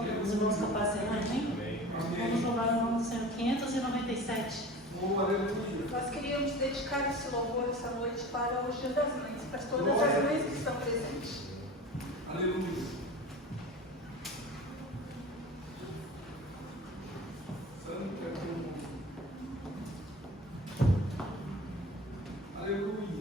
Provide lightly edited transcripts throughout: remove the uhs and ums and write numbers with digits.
Os irmãos capazes, amém? Vamos louvar o nome do Senhor. 597. Nós queríamos dedicar esse louvor essa noite para o Dia das Mães, para todas as mães que estão presentes. Aleluia. Aleluia.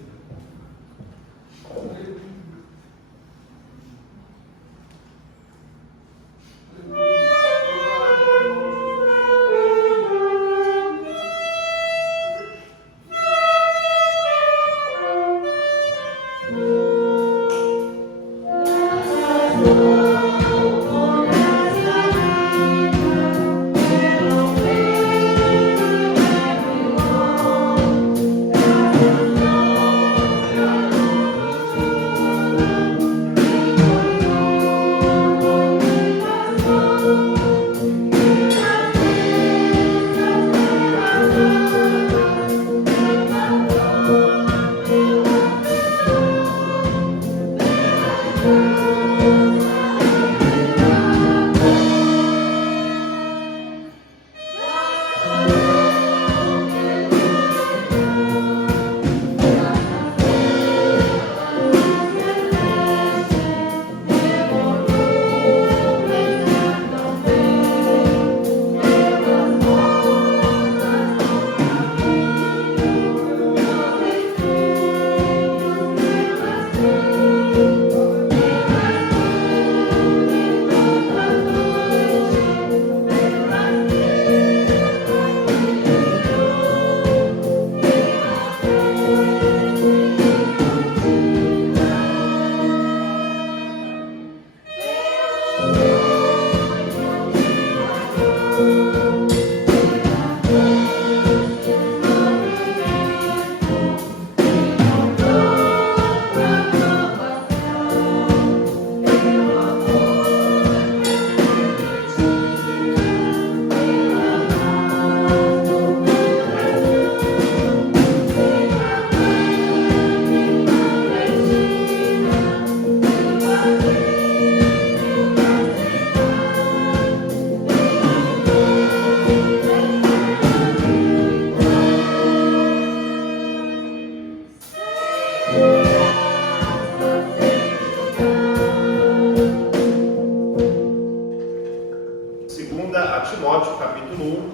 Timóteo, capítulo 1,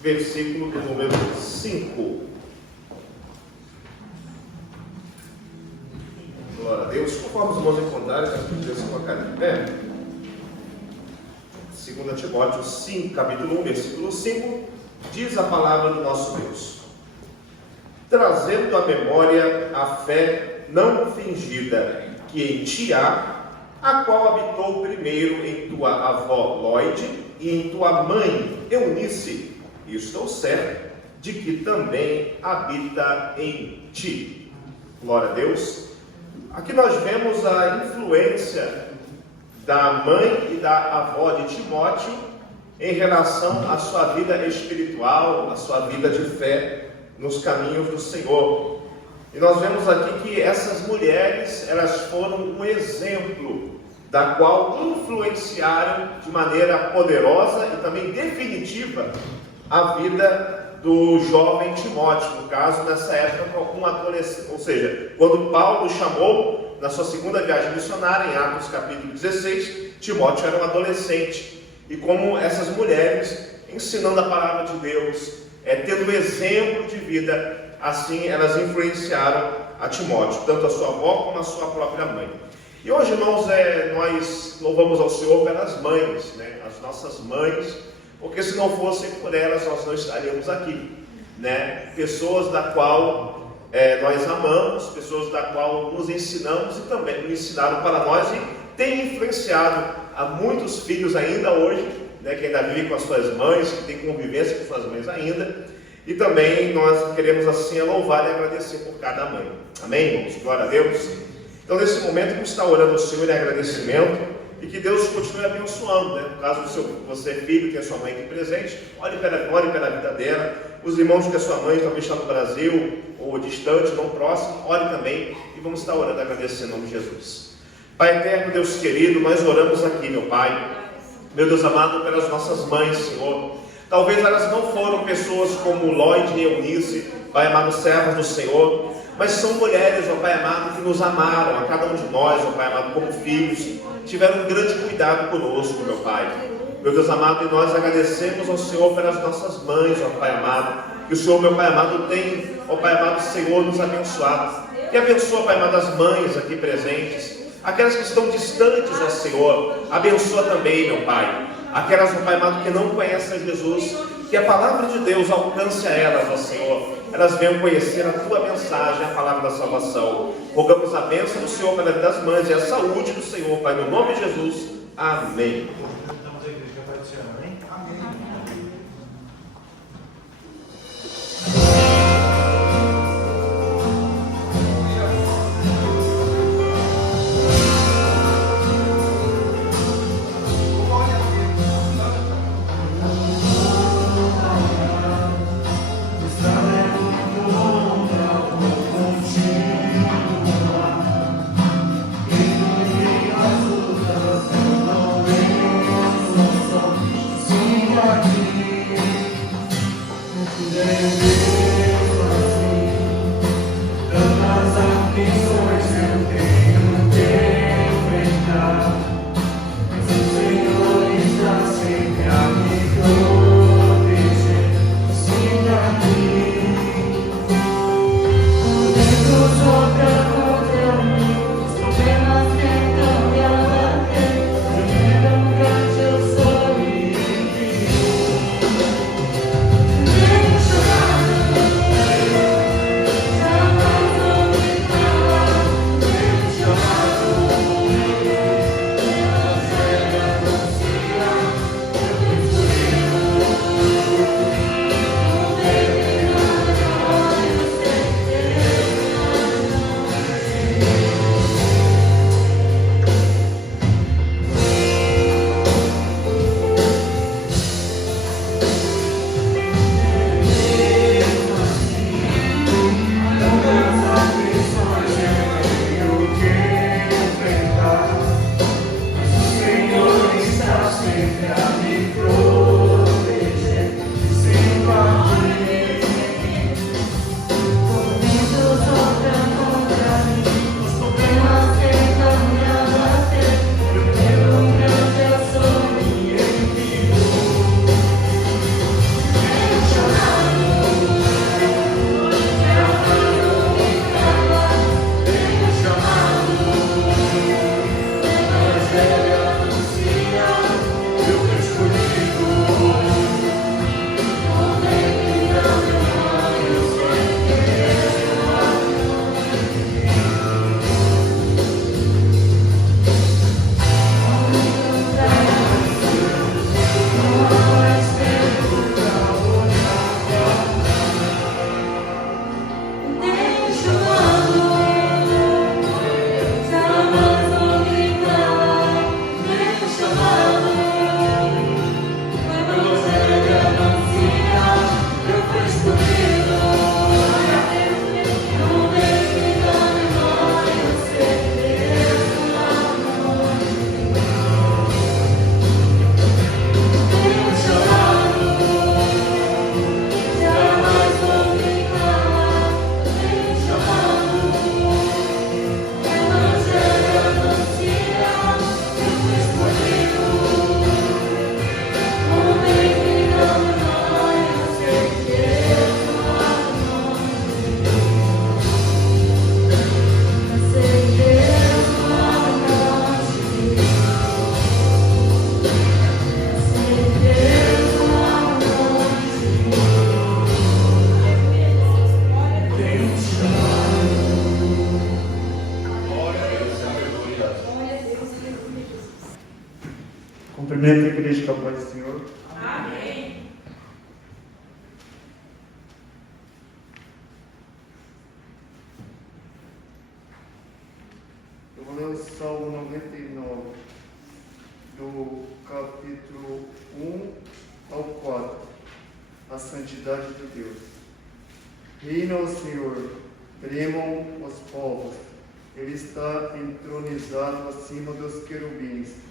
versículo do número 5. Glória a Deus. Conforme os irmãos encontrarem, nós podemos colocar de pé. 2 Timóteo 5, capítulo 1, versículo 5, diz a palavra do nosso Deus: trazendo à memória a fé não fingida que em ti há, a qual habitou primeiro em tua avó Lóide e em tua mãe Eunice, e estou certo de que também habita em ti. Glória a Deus. Aqui nós vemos a influência da mãe e da avó de Timóteo em relação à sua vida espiritual, à sua vida de fé nos caminhos do Senhor. E nós vemos aqui que essas mulheres, elas foram um exemplo da qual influenciaram de maneira poderosa e também definitiva a vida do jovem Timóteo, no caso, nessa época, um adolescente. Ou seja, quando Paulo chamou na sua segunda viagem missionária, em Atos capítulo 16, Timóteo era um adolescente. E como essas mulheres, ensinando a palavra de Deus, tendo exemplo de vida, assim elas influenciaram a Timóteo, tanto a sua avó como a sua própria mãe. E hoje, irmãos, nós louvamos ao Senhor pelas mães, né? As nossas mães, porque se não fossem por elas, nós não estaríamos aqui, né? Pessoas da qual nós amamos, pessoas da qual nos ensinamos e também nos ensinaram para nós e tem influenciado a muitos filhos ainda hoje, né? Que ainda vivem com as suas mães, que tem convivência com suas mães ainda. E também nós queremos assim louvar e agradecer por cada mãe. Amém, irmãos? Glória a Deus. Então, nesse momento, vamos estar orando ao Senhor em agradecimento e que Deus continue abençoando, né? No caso você é filho, tem a sua mãe aqui presente, ore pela vida dela. Os irmãos que a sua mãe talvez está no Brasil, ou distante, não próximo, ore também e vamos estar orando e agradecendo em nome de Jesus. Pai eterno, Deus querido, nós oramos aqui, meu Pai, Meu Deus amado, pelas nossas mães, Senhor. Talvez elas não foram pessoas como Lloyd e Eunice, Pai amado, servas do Senhor, mas são mulheres, ó Pai amado, que nos amaram, a cada um de nós, ó Pai amado, como filhos, tiveram um grande cuidado conosco, meu Pai. Meu Deus amado, e nós agradecemos ao Senhor pelas nossas mães, ó Pai amado, que o Senhor, meu Pai amado, tem, ó Pai amado, Senhor, nos abençoado. E abençoa, Pai amado, as mães aqui presentes, aquelas que estão distantes, ó Senhor, abençoa também, meu Pai. Aquelas, ó Pai amado, que não conhecem Jesus, que a palavra de Deus alcance a elas, ó Senhor. Elas venham conhecer a Tua mensagem, a palavra da salvação. Rogamos a bênção do Senhor para a vida das mães e a saúde do Senhor, Pai, no nome de Jesus. Amém. Cumprimento a igreja com a paz do Senhor. Amém. Eu vou ler o Salmo 99, do capítulo 1 ao 4, a santidade de Deus. Reina o Senhor, tremam os povos, Ele está entronizado acima dos querubins.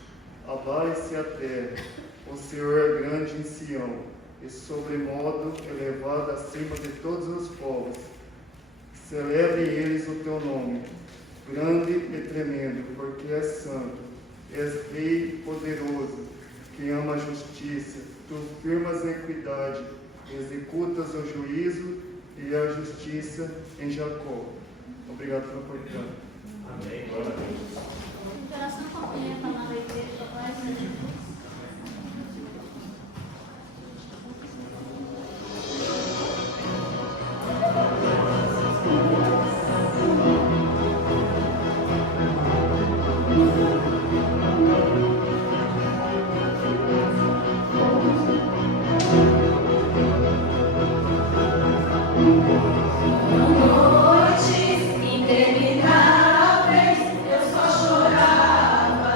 A abale-se a terra, o Senhor é grande em Sião, e sobremodo elevado acima de todos os povos. Celebrem eles o teu nome, grande e tremendo, porque és santo, és Rei poderoso, que ama a justiça, tu firmas a equidade, executas o juízo e a justiça em Jacó. Obrigado pela oportunidade. Amém. Glória a Deus. Interação com a palavra da igreja, paz e Jesus. Noites intermináveis, eu só chorava.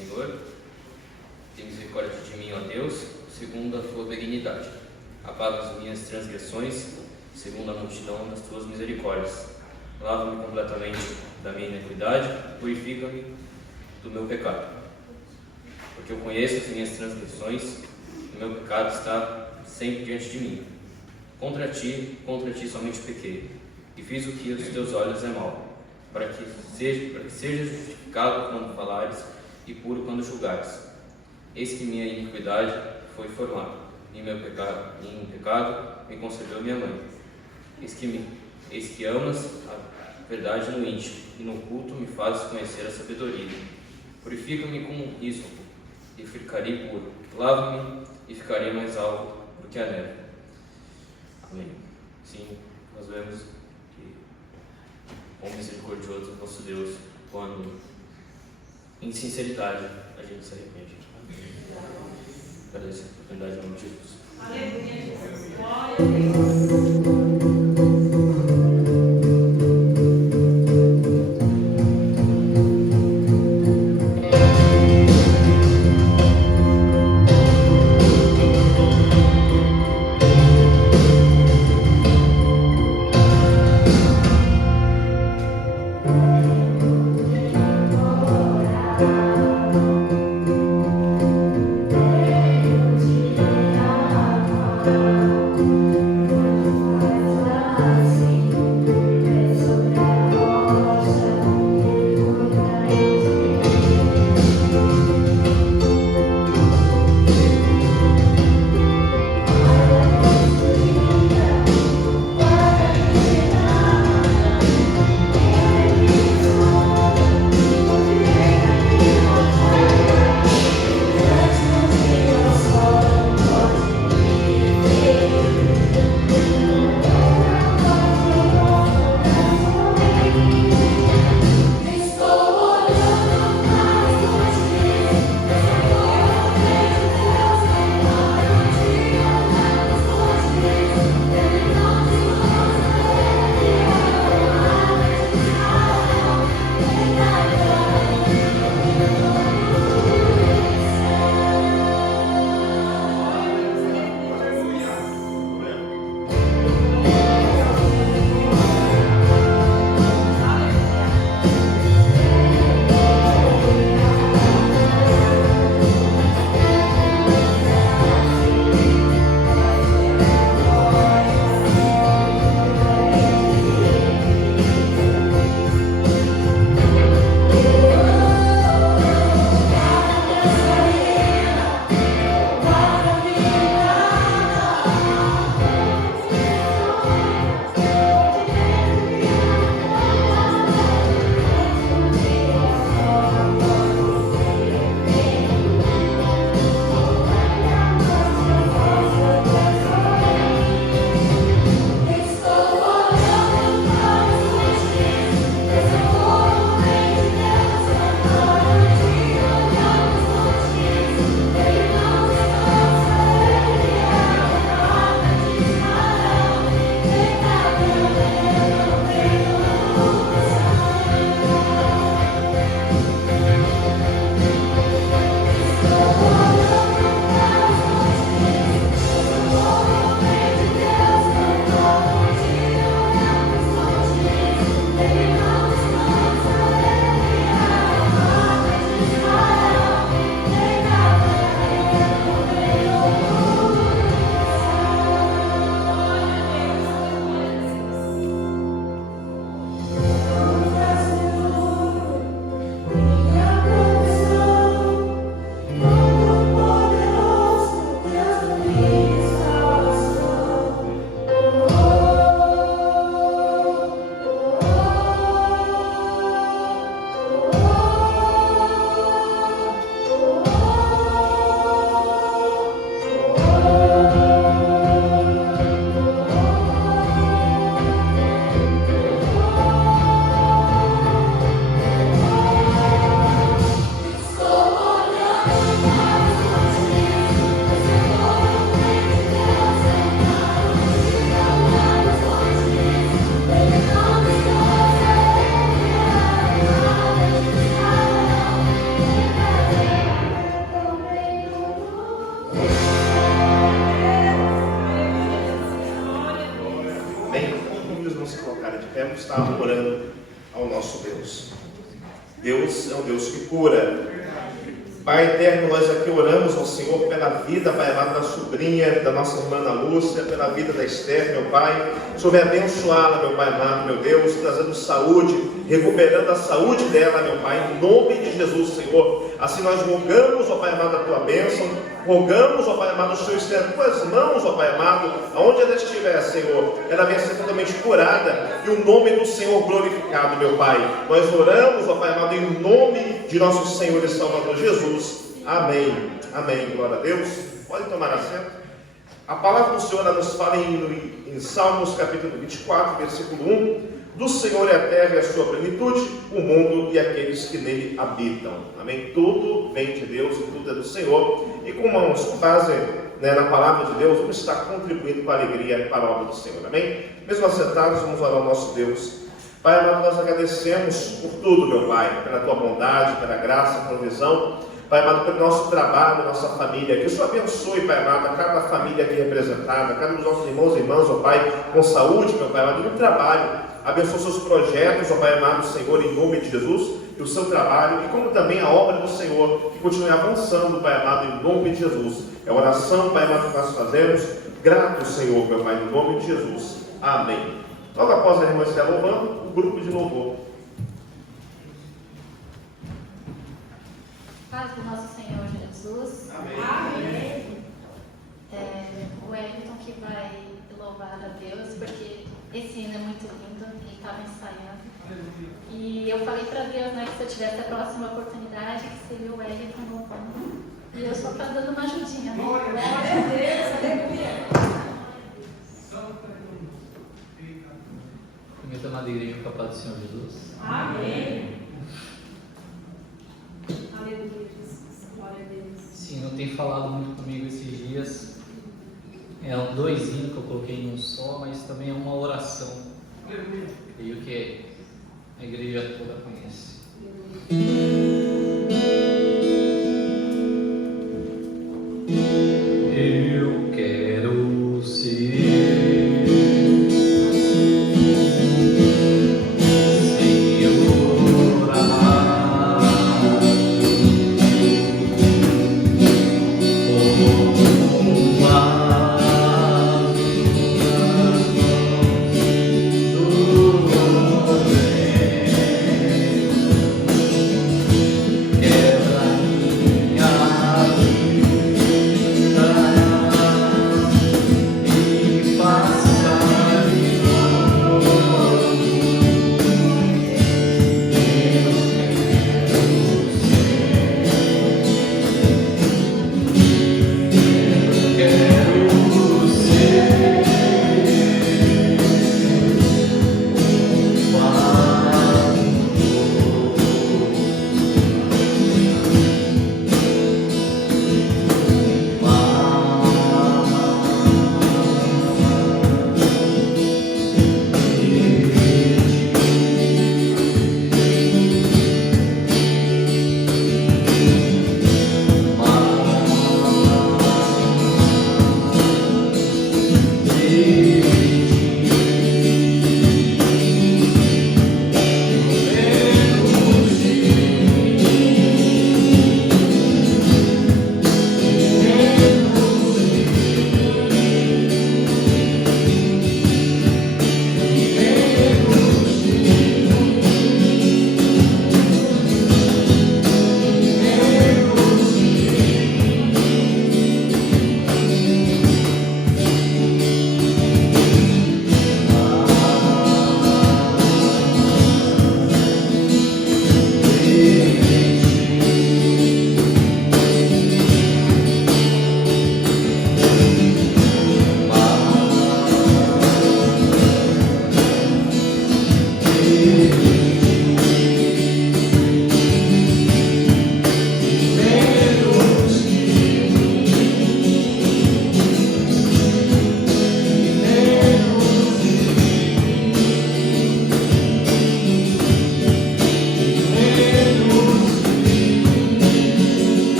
Senhor. Tem misericórdia de mim, ó Deus, segundo a tua benignidade. Apaga as minhas transgressões, segundo a multidão das tuas misericórdias. Lava-me completamente da minha iniquidade, purifica-me do meu pecado. Porque eu conheço as minhas transgressões, e o meu pecado está sempre diante de mim. Contra ti somente pequei, e fiz o que aos teus olhos é mal, para que seja justificado quando falares, e puro quando julgares. Eis que minha iniquidade foi formada, e meu pecado me concebeu minha mãe. Eis que amas a verdade no íntimo, e no culto me fazes conhecer a sabedoria. Purifica-me com ísopo, e ficarei puro. Lava-me, e ficarei mais alvo do que a neve. Amém. Sim, nós vemos que o misericordioso é nosso Deus, quando em sinceridade a gente se arrepende. Agradeço a oportunidade em nome de Jesus. Aleluia, Jesus. Glória a Deus. Deus. Deus é um Deus que cura. Pai eterno, nós aqui oramos ao Senhor pela vida, Pai amado, da sobrinha, da nossa irmã Ana Lúcia, pela vida da Esther, meu Pai. O Senhor vai abençoá-la, meu Pai amado, meu Deus, trazendo saúde, recuperando a saúde dela, meu Pai, em nome de Jesus, Senhor. Assim nós rogamos, ó Pai amado, a Tua bênção, rogamos, ó Pai amado, o Senhor esteja nas Tuas mãos, ó Pai amado, aonde ela estiver, Senhor, ela venha ser totalmente curada e o nome do Senhor glorificado, meu Pai. Nós oramos, ó Pai amado, em nome de nosso Senhor e Salvador Jesus. Amém. Amém. Glória a Deus. Pode tomar assento. A palavra do Senhor ela nos fala em Salmos capítulo 24, versículo 1. Do Senhor é a terra e a sua plenitude, o mundo e aqueles que nele habitam. Amém? Tudo vem de Deus e tudo é do Senhor. E com mãos com base na palavra de Deus, vamos estar contribuindo para a alegria, para a obra do Senhor. Amém? Mesmo assentados, vamos orar ao nosso Deus. Pai amado, nós agradecemos por tudo, meu Pai, pela Tua bondade, pela graça, pela provisão. Pai amado, pelo nosso trabalho, nossa família, que o Senhor abençoe, Pai amado, a cada família aqui representada, a cada um dos nossos irmãos e irmãs, ó Pai, com saúde, meu Pai amado, no trabalho. Abençoe seus projetos, ó Pai amado, Senhor, em nome de Jesus, e o seu trabalho, e como também a obra do Senhor, que continue avançando, Pai amado, em nome de Jesus. É a oração, Pai amado, que nós fazemos, grato, Senhor, meu Pai, em nome de Jesus. Amém. Logo após a irmã estiver louvando, o grupo de louvor. Paz do nosso Senhor Jesus. Amém. O Wellington que vai louvar a Deus, porque esse hino é muito lindo, ele estava ensaiando. E eu falei para Deus, né, que se eu tivesse a próxima oportunidade, que seria o Wellington louvando. E eu só estou dando uma ajudinha. Né? Glória a Deus, aleluia. Permita na igreja com a paz do Senhor Jesus. Amém. Aleluia, Jesus. Glória a Deus. Sim, não tem falado muito comigo esses dias. É um 2 hinos que eu coloquei em um só, mas também é uma oração. Creio que a igreja toda conhece. Eu quero ser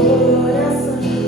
Coração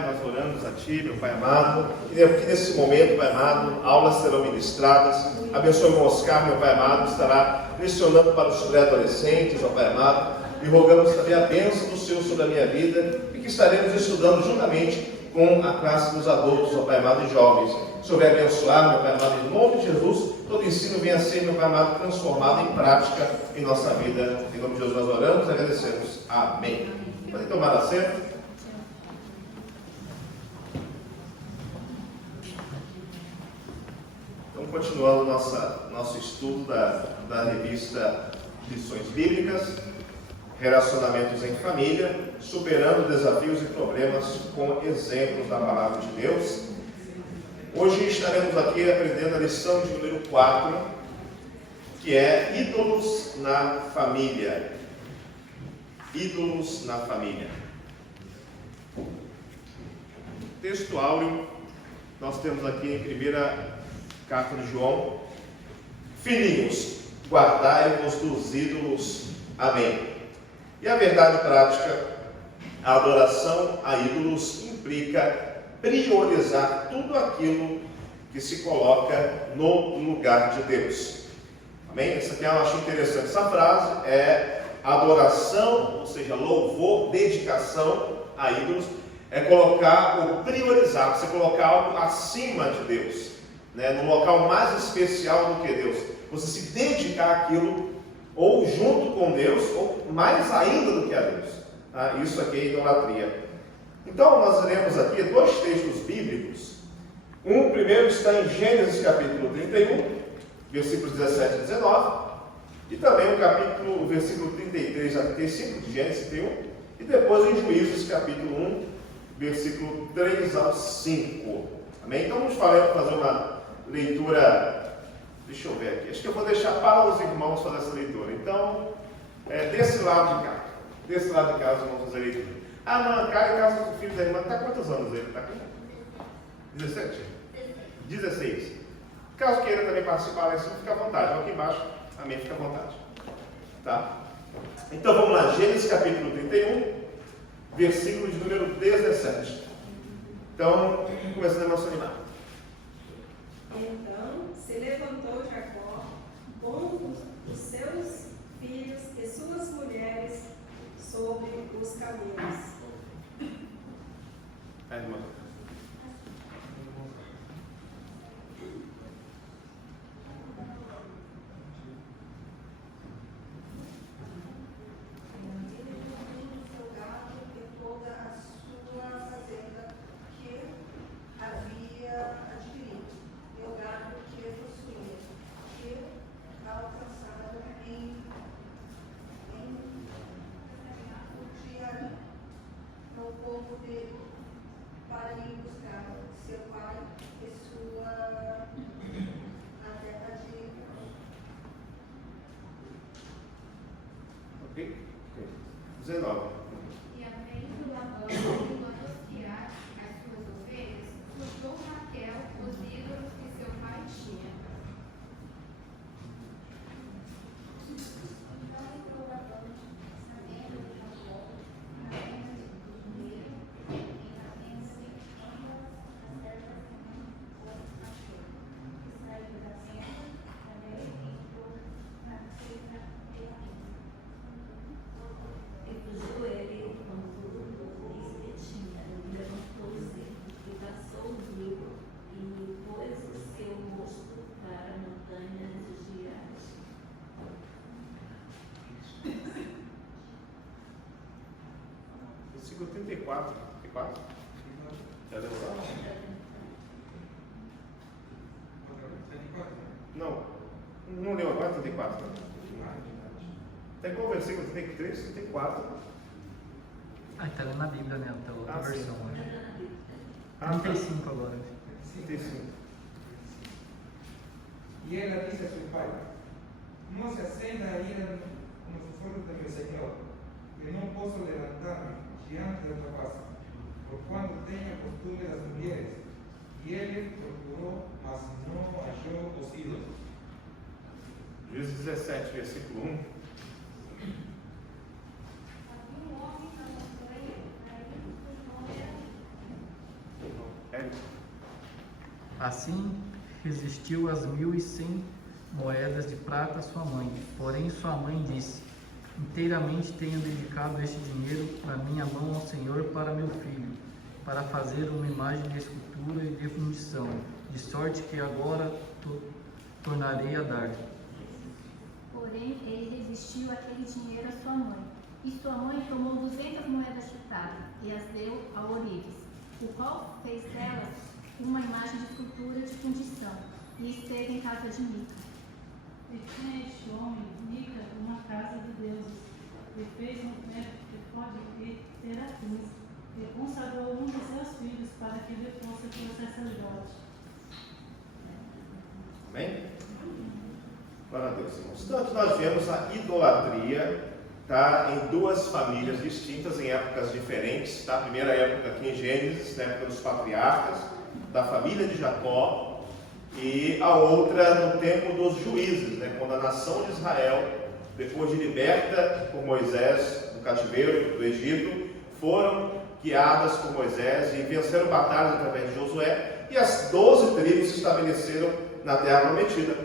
Pai, nós oramos a Ti, meu Pai amado, e que nesse momento, Pai amado, aulas serão ministradas. Abençoe o Oscar, meu Pai amado, estará lecionando para os pré-adolescentes, ó Pai amado, e rogamos também a bênção do Senhor sobre a minha vida, e que estaremos estudando juntamente com a classe dos adultos, ó Pai amado, e jovens. O Senhor vai abençoar, meu Pai amado, em nome de Jesus, todo ensino venha a ser, meu Pai amado, transformado em prática em nossa vida. Em nome de Jesus nós oramos e agradecemos. Amém. Podem tomar assento. Então, continuando nosso estudo da revista Lições Bíblicas, Relacionamentos em Família, superando desafios e problemas com exemplos da Palavra de Deus. Hoje estaremos aqui aprendendo a lição de número 4, que é ídolos na família. Ídolos na família. Texto áureo, nós temos aqui em primeira carta de João: Filhinhos, guardai-vos dos ídolos. Amém. E a verdade prática, a adoração a ídolos implica priorizar tudo aquilo que se coloca no lugar de Deus. Amém? Essa aqui eu acho interessante. Essa frase é adoração, ou seja, louvor, dedicação a ídolos, é colocar ou priorizar, você colocar algo acima de Deus, né? No local mais especial do que Deus. Você se dedicar àquilo, ou junto com Deus, ou mais ainda do que a Deus. Tá? Isso aqui é idolatria. Então, nós lemos aqui dois textos bíblicos. O primeiro está em Gênesis capítulo 31, versículos 17 e 19, e também o versículo 33 a 35 de Gênesis 31, e depois em Juízes capítulo 1, versículo 3 ao 5. Amém? Então, vamos fazer uma leitura, deixa eu ver aqui, acho que eu vou deixar para os irmãos fazer essa leitura. Então, desse lado de cá, os irmãos fazer a leitura. Não, cara, em casa do filho da irmã, está quantos anos ele? Está com 17? 16. Caso queira também participar lá em cima, fica à vontade. Aqui embaixo, amém, fica à vontade. Tá? Então vamos lá, Gênesis capítulo 31, versículo de número 17. Então, começando a emocionar. Então se levantou Jacó, pondo os seus filhos e suas mulheres sobre os camelos. Irmã. Ok? 19. E havendo Labão ido anunciar as suas ovelhas, puxou Raquel os ídolos que seu pai tinha. Então entrou Labão, sabendo de Jacó, na tenda do dinheiro, e na tenda de ambas as servas ou cachorro, que saiu da tenda, também entrou na tenda de Raquel. E fugiu ele com todo o povo que tinha, e levantou-se e passou o rio, e pôs o seu rosto para a montanha de Gileade. Versículo 34. 34? Já leu lá? Não leu agora 34? Tem qual versículo? 33, 34? Está lendo na Bíblia, né? Tá outra versão. Sim. 35 agora. 35. Y ella dice a su padre: no se acenda a ira con los ojos de mi Señor, que no puedo levantarme diante de otra casa, por cuanto tenía costumbre las mujeres. Y él procuró, mas no halló os ídolos. Juízes 17, versículo 1. Havia um homem na montanha, caído por nome era Assim resistiu às 1.100 moedas de prata sua mãe. Porém sua mãe disse: inteiramente tenho dedicado este dinheiro da minha mão ao Senhor para meu filho, para fazer uma imagem de escultura e de fundição, de sorte que agora tornarei a dar. Porém, ele resistiu aquele dinheiro à sua mãe. E sua mãe tomou 200 moedas de prata e as deu a Orives, o qual fez delas uma imagem de escultura de fundição, e esteve em casa de Mica. E tinha este homem, Mica, uma casa de deuses, e fez um templo que pode e terafins, e consagrou um de seus filhos para que lhe fosse por sacerdote. Amém? Glória a Deus, irmãos. Então, nós vemos a idolatria em duas famílias distintas, em épocas diferentes. A primeira época aqui em Gênesis, na época dos patriarcas, da família de Jacó, e a outra no tempo dos juízes, quando a nação de Israel, depois de liberta por Moisés do cativeiro do Egito, foram guiadas por Moisés e venceram batalhas através de Josué, e as 12 tribos se estabeleceram na terra prometida.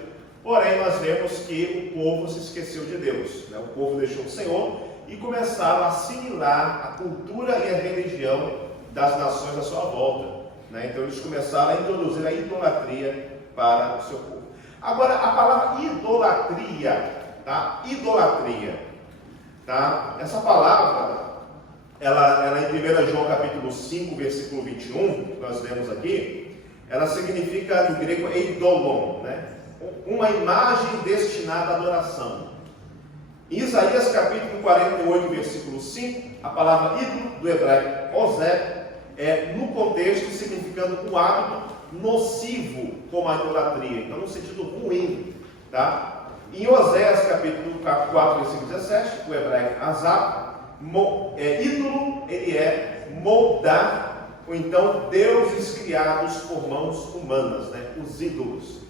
Porém, nós vemos que o povo se esqueceu de Deus, o povo deixou o Senhor e começaram a assimilar a cultura e a religião das nações à sua volta. Então, eles começaram a introduzir a idolatria para o seu povo. Agora, a palavra idolatria, idolatria, essa palavra, ela em 1 João capítulo 5, versículo 21, que nós lemos aqui, ela significa no grego eidolon, uma imagem destinada à adoração. Em Isaías capítulo 48, versículo 5, a palavra ídolo, do hebraico osé, no contexto significando um hábito nocivo, como a idolatria, então no sentido ruim. Em Oséias capítulo 4, versículo 17, o hebraico azar, ídolo, ele é moldar, ou então deuses criados por mãos humanas, os ídolos.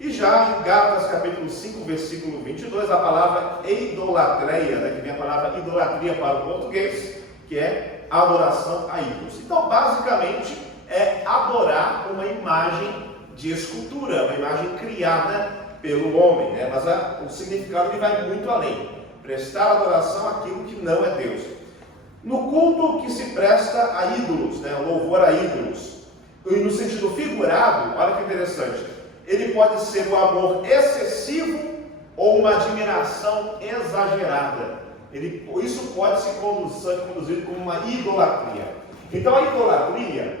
E já em Gálatas capítulo 5, versículo 22, a palavra idolatreia, que vem a palavra idolatria para o português, que é adoração a ídolos. Então, basicamente, é adorar uma imagem de escultura, uma imagem criada pelo homem, mas o significado ele vai muito além. Prestar adoração àquilo que não é Deus. No culto que se presta a ídolos, louvor a ídolos, e no sentido figurado, olha que interessante, ele pode ser um amor excessivo ou uma admiração exagerada. Isso pode ser conduzido como uma idolatria. Então a idolatria,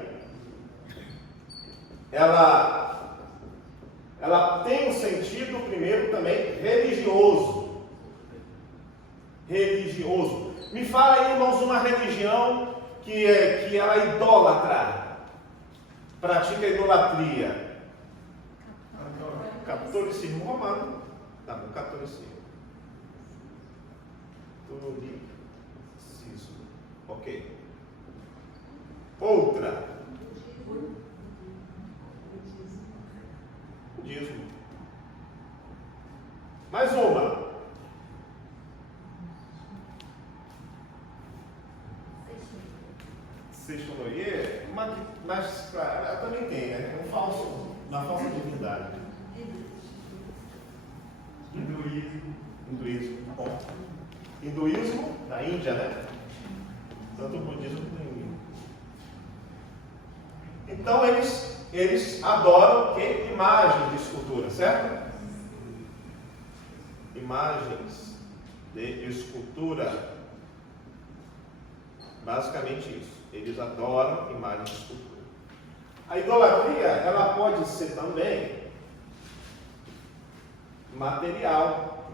ela tem um sentido, primeiro, também religioso. Religioso. Me fala aí, irmãos, uma religião que ela é idólatra, pratica idolatria. Catolicismo romano. O catolicismo. Catolicismo. Ok. Outra. Budismo. Mais uma. Seixonoye, mas ela também tem, uma falsa divindade. Hinduísmo. Bom. Hinduísmo da Índia, Tanto o budismo como o hinduísmo. Então eles adoram que? Imagens de escultura, certo? Imagens de escultura. Basicamente isso. Eles adoram imagens de escultura. A idolatria, ela pode ser também material.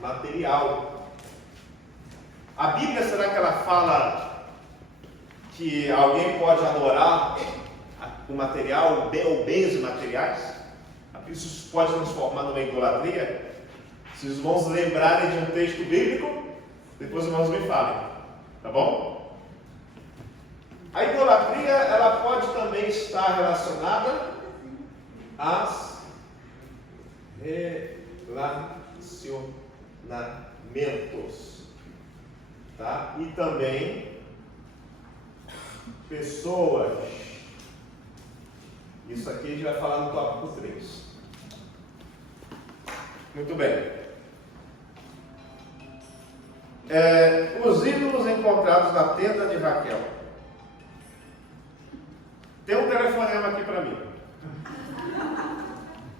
Material. A Bíblia, será que ela fala que alguém pode adorar o material ou bens materiais? Isso pode transformar numa idolatria? Se os irmãos lembrarem de um texto bíblico, depois os irmãos me falem, tá bom? A idolatria, ela pode também estar relacionada às relacionamentos, e também pessoas Isso aqui a gente vai falar no tópico 3. Muito bem. Os ídolos encontrados na tenda de Raquel. Tem um telefonema aqui para mim.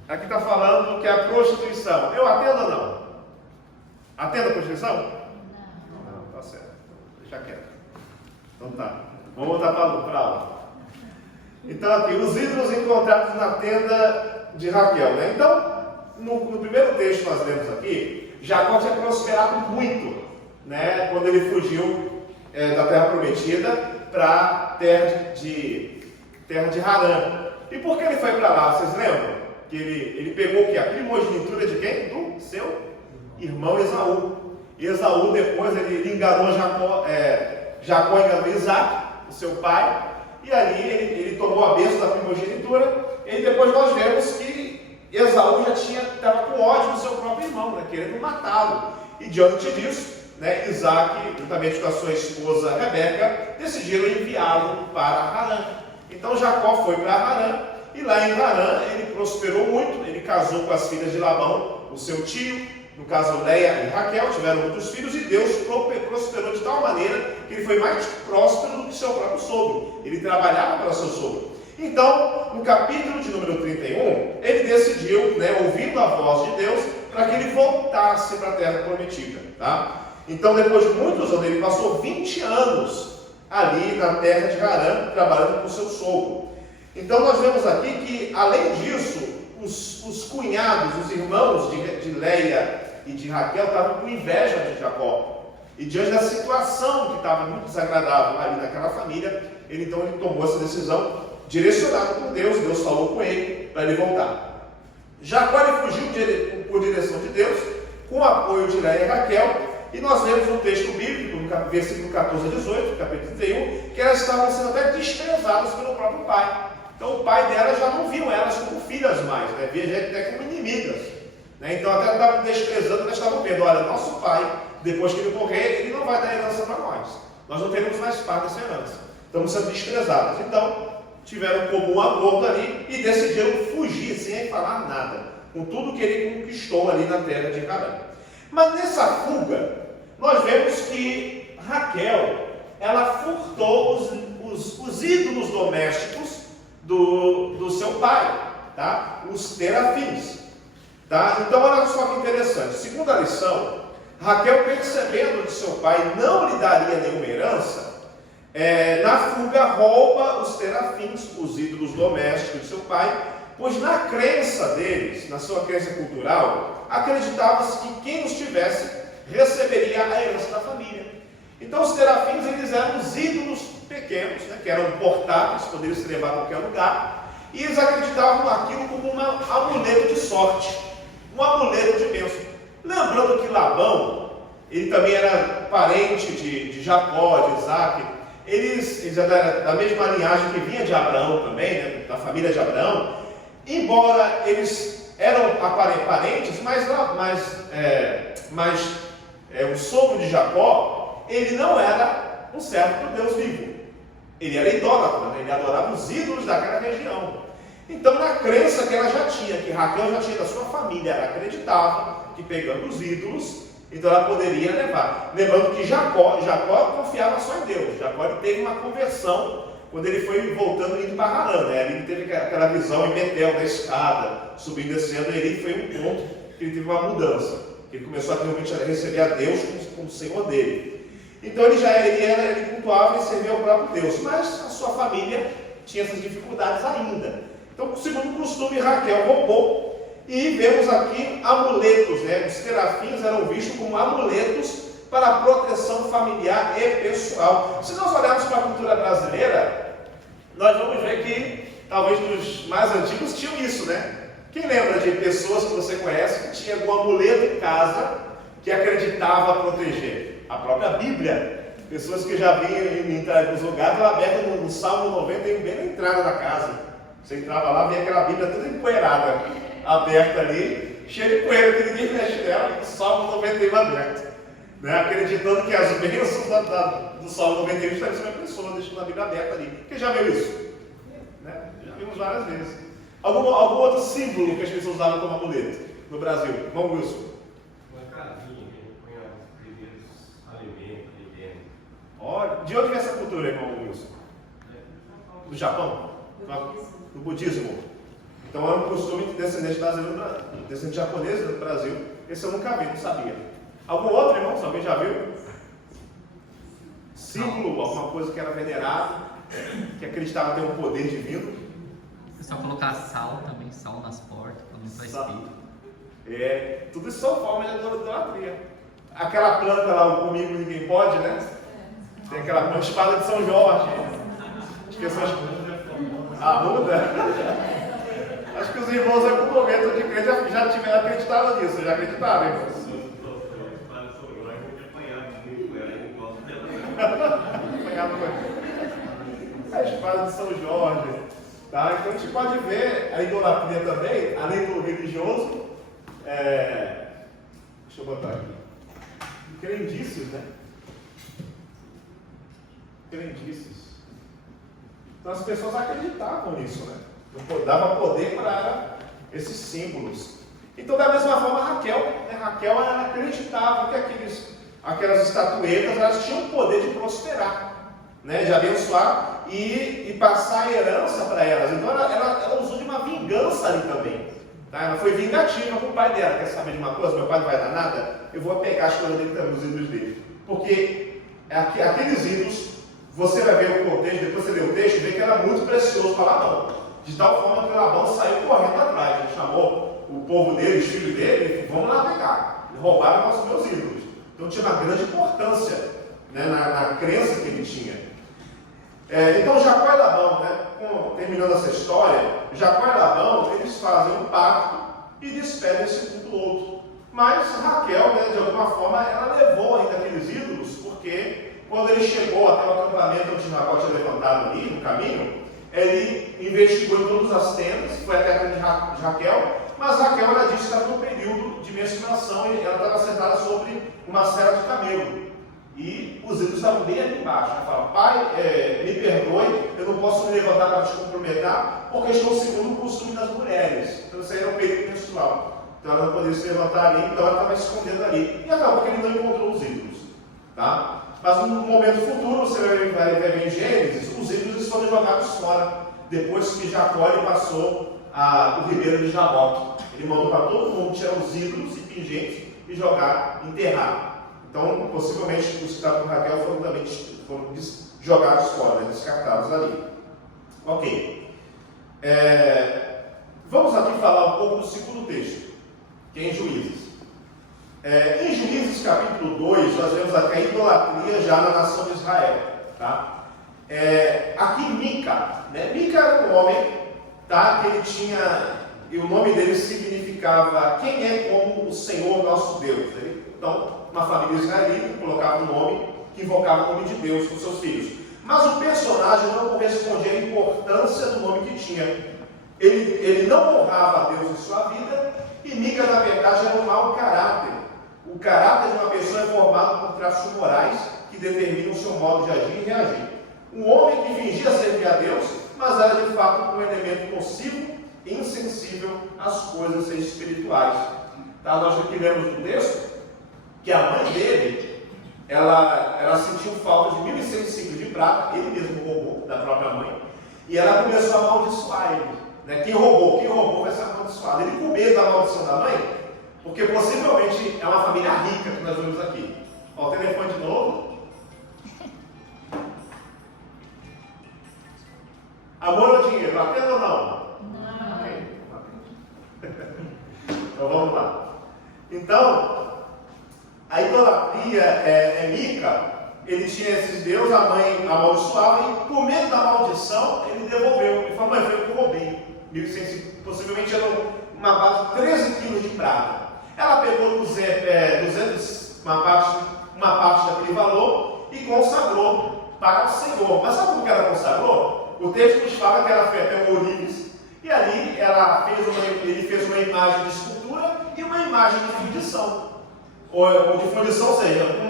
Aqui está falando que é a prostituição. Eu atendo ou não? Atendo a prostituição? Não, tá certo. Deixa quieto. Então tá. Vamos voltar para a aula. Então aqui, os ídolos encontrados na tenda de Raquel, né? Então, no primeiro texto que nós lemos aqui, Jacó tinha prosperado muito, né? Quando ele fugiu da terra prometida para a terra de Harã. E por que ele foi para lá? Vocês lembram? Que ele pegou o quê? A primogenitura de quem? Do seu irmão Esaú. E Esaú depois ele enganou Jacó, Jacó enganou Isaac, o seu pai, e ali ele tomou a bênção da primogenitura. E depois nós vemos que Esaú já estava com ódio do seu próprio irmão, né, querendo matá-lo. E diante disso, né, Isaac, juntamente com a sua esposa Rebeca, decidiram enviá-lo para Harã. Então Jacó foi para Harã, e lá em Harã ele prosperou muito. Ele casou com as filhas de Labão, o seu tio, no caso Leia e Raquel, tiveram muitos filhos, e Deus prosperou de tal maneira que ele foi mais próspero do que seu próprio sogro. Ele trabalhava para seu sogro. Então, no capítulo de número 31, ele decidiu, né, ouvindo a voz de Deus, para que ele voltasse para a terra prometida. Tá? Então, depois de muitos anos, ele passou 20 anos ali na terra de Harã, trabalhando com seu sogro. Então, nós vemos aqui que, além disso, os cunhados, os irmãos de Leia e de Raquel estavam com inveja de Jacó. E diante da situação que estava muito desagradável ali naquela família, ele tomou essa decisão, direcionado por Deus. Deus falou com ele para ele voltar. Jacó ele fugiu por direção de Deus, com o apoio de Leia e Raquel, e nós vemos no texto bíblico, no versículo 14 a 18, capítulo 31, que elas estavam sendo até desprezadas pelo próprio pai. Então o pai delas já não viu elas como filhas mais, né? Via gente até como inimigas. Né? Então até estavam desprezando, elas estavam vendo, olha, nosso pai, depois que ele morrer, ele não vai dar herança para nós. Nós não teremos mais parte dessa herança. Estamos sendo desprezadas. Então, tiveram um comum acordo ali e decidiram fugir sem falar nada, com tudo que ele conquistou ali na terra de Harã. Mas nessa fuga, nós vemos que Raquel, ela furtou os ídolos domésticos do seu pai, tá? Os terafins. Tá? Então, olha só que interessante. Segundo a lição, Raquel, percebendo que seu pai não lhe daria nenhuma herança, na fuga rouba os terafins, os ídolos domésticos de seu pai, pois na crença deles, na sua crença cultural, acreditava-se que quem os tivesse receberia a herança da família. Então os terafins, eles eram os ídolos pequenos, né, que eram portáteis, poderiam se levar a qualquer lugar, e eles acreditavam naquilo como um amuleto de sorte, um amuleto de bênção. Lembrando que Labão, ele também era parente de Jacó, de Isaac. Eles eram da mesma linhagem que vinha de Abraão também, né, da família de Abraão. Embora eles eram parentes, mas o sogro de Jacó, ele não era um servo do Deus vivo. Ele era idólatra, né? Ele adorava os ídolos daquela região. Então, na crença que ela já tinha, que Raquel já tinha da sua família, ela acreditava que pegando os ídolos, então ela poderia levar. Lembrando que Jacó confiava só em Deus. Jacó ele teve uma conversão quando ele foi voltando indo para Harã, né? Ele teve aquela visão em Betel, da escada, subindo e descendo, e ele foi um ponto que ele teve uma mudança. Ele começou a realmente receber a Deus como Senhor dele. Então ele cultuava e servia ao próprio Deus, mas a sua família tinha essas dificuldades ainda. Então, segundo o costume, Raquel roubou. E vemos aqui amuletos, né? Os terafins eram vistos como amuletos para a proteção familiar e pessoal. Se nós olharmos para a cultura brasileira, nós vamos ver que talvez nos mais antigos tinham isso, né? Quem lembra de pessoas que você conhece que tinha algum amuleto em casa que acreditava proteger? A própria Bíblia. Pessoas que já vinham entrar nos lugares, ela aberta no Salmo 91, bem na entrada da casa. Você entrava lá, via aquela Bíblia toda empoeirada, aberta ali, cheia de poeira, que ninguém mexe nela, e o Salmo 91 aberto. Né? Acreditando que as bênçãos do Salmo 91 estavam sendo a pessoa, deixando a Bíblia aberta ali. Quem já viu isso? Né? Vimos várias vezes. Algum outro símbolo que as pessoas usavam como amuleto no Brasil? Irmão Wilson. Uma casinha que a gente põe os primeiros alimentos ali dentro. Olha, de onde vem essa cultura, irmão Wilson? Do Japão? Do budismo. Então era um costume descendente japonês do Brasil. Esse eu nunca vi, não sabia. Algum outro, irmão? Alguém já viu? Símbolo, alguma coisa que era venerado, que acreditava ter um poder divino. É só colocar sal também, sal nas portas, para não estar espírito. Tudo isso são formas de idolatria. Aquela planta lá, o comigo ninguém pode, né? Tem aquela planta, espada de São Jorge. Acho que essas... Arruda. Acho que os irmãos em algum momento de crente já tiveram acreditado nisso, já acreditaram, irmãos. A espada de São Jorge. Tá? Então a gente pode ver a idolatria também, além do religioso. Deixa eu botar aqui. Crendices, né? Crendices. Então as pessoas acreditavam nisso, né? Dava poder para esses símbolos. Então, da mesma forma, Raquel, né? Raquel ela acreditava que aquelas estatuetas elas tinham o poder de prosperar, né? De abençoar e passar a herança para elas. Então, ela usou de uma vingança ali também. Tá? Ela foi vingativa com o pai dela. Quer saber de uma coisa? Meu pai não vai dar nada? Eu vou pegar as coisas dele também, os ídolos dele. Porque aqueles ídolos, você vai ver o contexto, depois você lê o texto, vê que era muito precioso para Labão. De tal forma que Labão saiu correndo atrás. Ele chamou o povo dele, os filhos dele, vamos lá pegar. Roubaram os meus ídolos. Então tinha uma grande importância, né, na crença que ele tinha. Então Jacó e Labão, né, terminando essa história, Jacó e Labão, eles fazem um pacto e despedem-se um do outro. Mas Raquel, né, de alguma forma, ela levou ainda aqueles ídolos, porque quando ele chegou até o acampamento onde Jacó tinha levantado ali, no caminho, ele investigou em todas as tendas, foi até a tenda de Raquel, mas Raquel, ela disse que estava no período de menstruação e ela estava sentada sobre uma serra de camelo. E os ídolos estavam bem ali embaixo. Ela fala: pai, me perdoe, eu não posso me levantar para te cumprimentar, porque estou segundo o costume das mulheres. Então isso aí era um período menstrual. Então ela não poderia se levantar ali, então ela estava escondendo ali. E acabou que ele não encontrou os ídolos. Tá? Mas no momento futuro, você vai ver em Gênesis, os ídolos foram jogados fora, depois que Jacó passou o ribeiro de Jaboque. Ele mandou para todo mundo tirar os ídolos e pingentes e jogar, enterrar. Então, possivelmente, os que estavam com Raquel foram jogados fora, né, descartados ali. Ok. Vamos aqui falar um pouco do segundo texto, que é em Juízes. Em Juízes capítulo 2, nós vemos aqui a idolatria já na nação de Israel. Tá? Aqui Mica, né? Mica era um homem, tá? Que ele tinha, e o nome dele significava quem é como o Senhor nosso Deus. Então, uma família israelita colocava um nome que invocava o nome de Deus com seus filhos. Mas o personagem não correspondia à importância do nome que tinha. Ele não honrava a Deus em sua vida, e Mica, na verdade, era um mau caráter. O caráter de uma pessoa é formado por traços morais que determinam o seu modo de agir e reagir. Um homem que fingia servir a Deus, mas era de fato um elemento nocivo e insensível às coisas espirituais. Tá? Nós aqui lemos do texto que a mãe dele, ela sentiu falta de 1.100 ciclos de prata, ele mesmo roubou da própria mãe, e ela começou a amaldiçoar ele. Né? Quem roubou vai ser amaldiçoado. Ele, com medo da maldição da mãe, porque possivelmente é uma família rica que nós vemos aqui. Ó, o telefone de novo. Amor ou dinheiro? Atendo ou não? Não. Okay. Então vamos lá. Então, a idolatria Mica, ele tinha esses deuses, a mãe amaldiçoava, e por medo da maldição, ele devolveu. Ele falou: mãe, foi o que eu roubei. Possivelmente era uma base de 13 quilos de prata. Ela pegou uma parte daquele valor e consagrou para o Senhor. Mas sabe como que ela consagrou? O texto nos fala que ela foi até o Ourives, e ali ele fez uma imagem de escultura e uma imagem de fundição. Ou de fundição, ou seja, com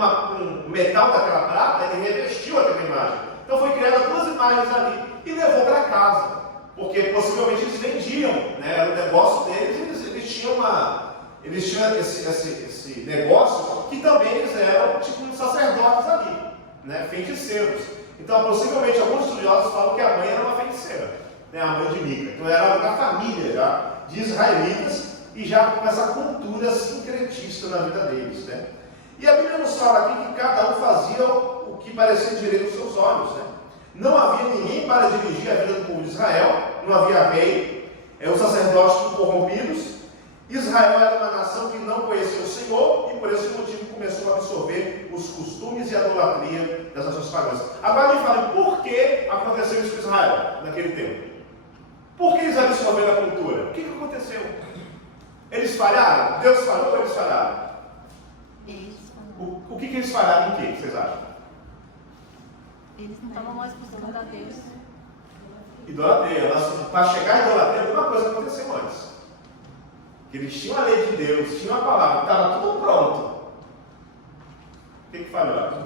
o metal daquela prata, ele revestiu aquela imagem. Então foi criada duas imagens ali e levou para casa. porque possivelmente eles vendiam, né? Era o negócio deles, eles tinham esse negócio que também eles eram tipo de sacerdotes ali, né? Feiticeiros. Então, possivelmente, alguns estudiosos falam que a mãe era uma feiticeira, né? A mãe de Mica. Então, era da família já de israelitas e já com essa cultura sincretista na vida deles, né? E a Bíblia nos fala aqui que cada um fazia o que parecia direito aos seus olhos, né? Não havia ninguém para dirigir a vida do povo de Israel, não havia rei, os sacerdotes corrompidos. Israel era uma nação que não conhecia o Senhor e por esse motivo começou a absorver os costumes e a idolatria das nações pagãs. Agora me fala, por que aconteceu isso com Israel naquele tempo? Por que eles absorveram a cultura? O que aconteceu? Eles falharam? Deus falhou ou eles falharam? O que eles falharam em quê, vocês acham? Eles não estavam mais acostumados a Deus. Idolatria. Para chegar à idolatria, alguma coisa aconteceu antes. Eles tinham a lei de Deus, tinham a palavra, estava tudo pronto. O que falhou?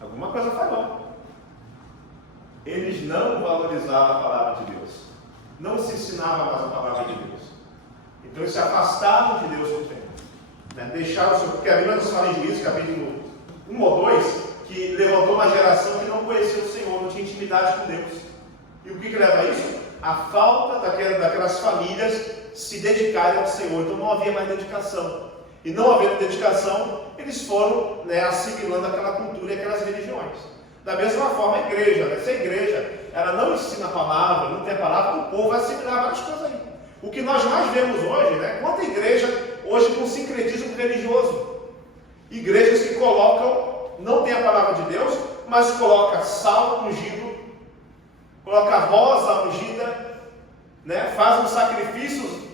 Alguma coisa falhou. Eles não valorizavam a palavra de Deus. Não se ensinava mais a palavra de Deus. Então eles se afastaram de Deus com o tempo. Né? Deixaram o seu. Porque a Bíblia nos fala em Juízes, capítulo 1 ou 2, que levantou uma geração que não conhecia o Senhor, não tinha intimidade com Deus. E o que leva a isso? A falta daquelas famílias se dedicarem ao Senhor. Então não havia mais dedicação. E não havendo dedicação, eles foram, né, assimilando aquela cultura e aquelas religiões. Da mesma forma a igreja, né? Se a igreja ela não ensina a palavra, não tem a palavra, o povo vai assimilar várias coisas aí. O que nós mais vemos hoje, né? Quanta igreja hoje com sincretismo religioso. Igrejas que colocam, não tem a palavra de Deus, mas coloca sal ungido, coloca rosa ungida, né? Fazem sacrifícios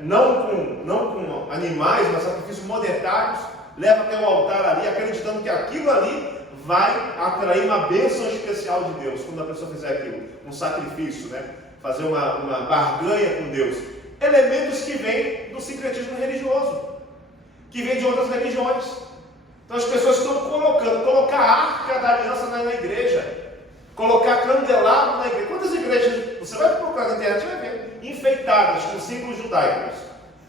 não com animais, mas sacrifícios monetários, leva até o altar ali, acreditando que aquilo ali vai atrair uma bênção especial de Deus, quando a pessoa fizer aquilo, um sacrifício, né? Fazer uma barganha com Deus. Elementos que vêm do sincretismo religioso, que vêm de outras religiões. Então as pessoas estão colocar a arca da aliança na igreja, colocar candelabro na igreja. Quantas igrejas, você vai procurar na internet e vai ver, enfeitadas com símbolos judaicos,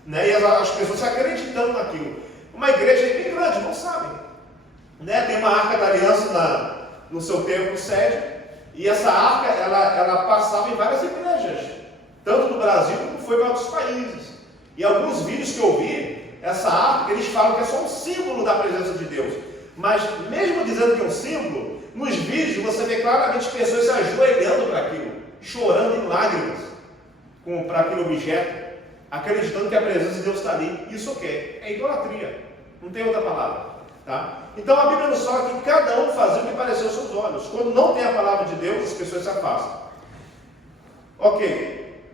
né? E as pessoas acreditando naquilo. Uma igreja bem grande, não sabem, né? Tem uma arca da aliança no seu templo sede, e essa arca ela passava em várias igrejas, tanto no Brasil como foi para outros países. E alguns vídeos que eu vi, essa arca, eles falam que é só um símbolo da presença de Deus. Mas mesmo dizendo que é um símbolo, nos vídeos você vê claramente pessoas se ajoelhando para aquilo, chorando em lágrimas para aquele objeto, acreditando que a presença de Deus está ali. Isso o quê? É idolatria. Não tem outra palavra. Tá? Então a Bíblia nos fala que cada um fazia o que pareceu aos seus olhos. Quando não tem a palavra de Deus, as pessoas se afastam. Ok.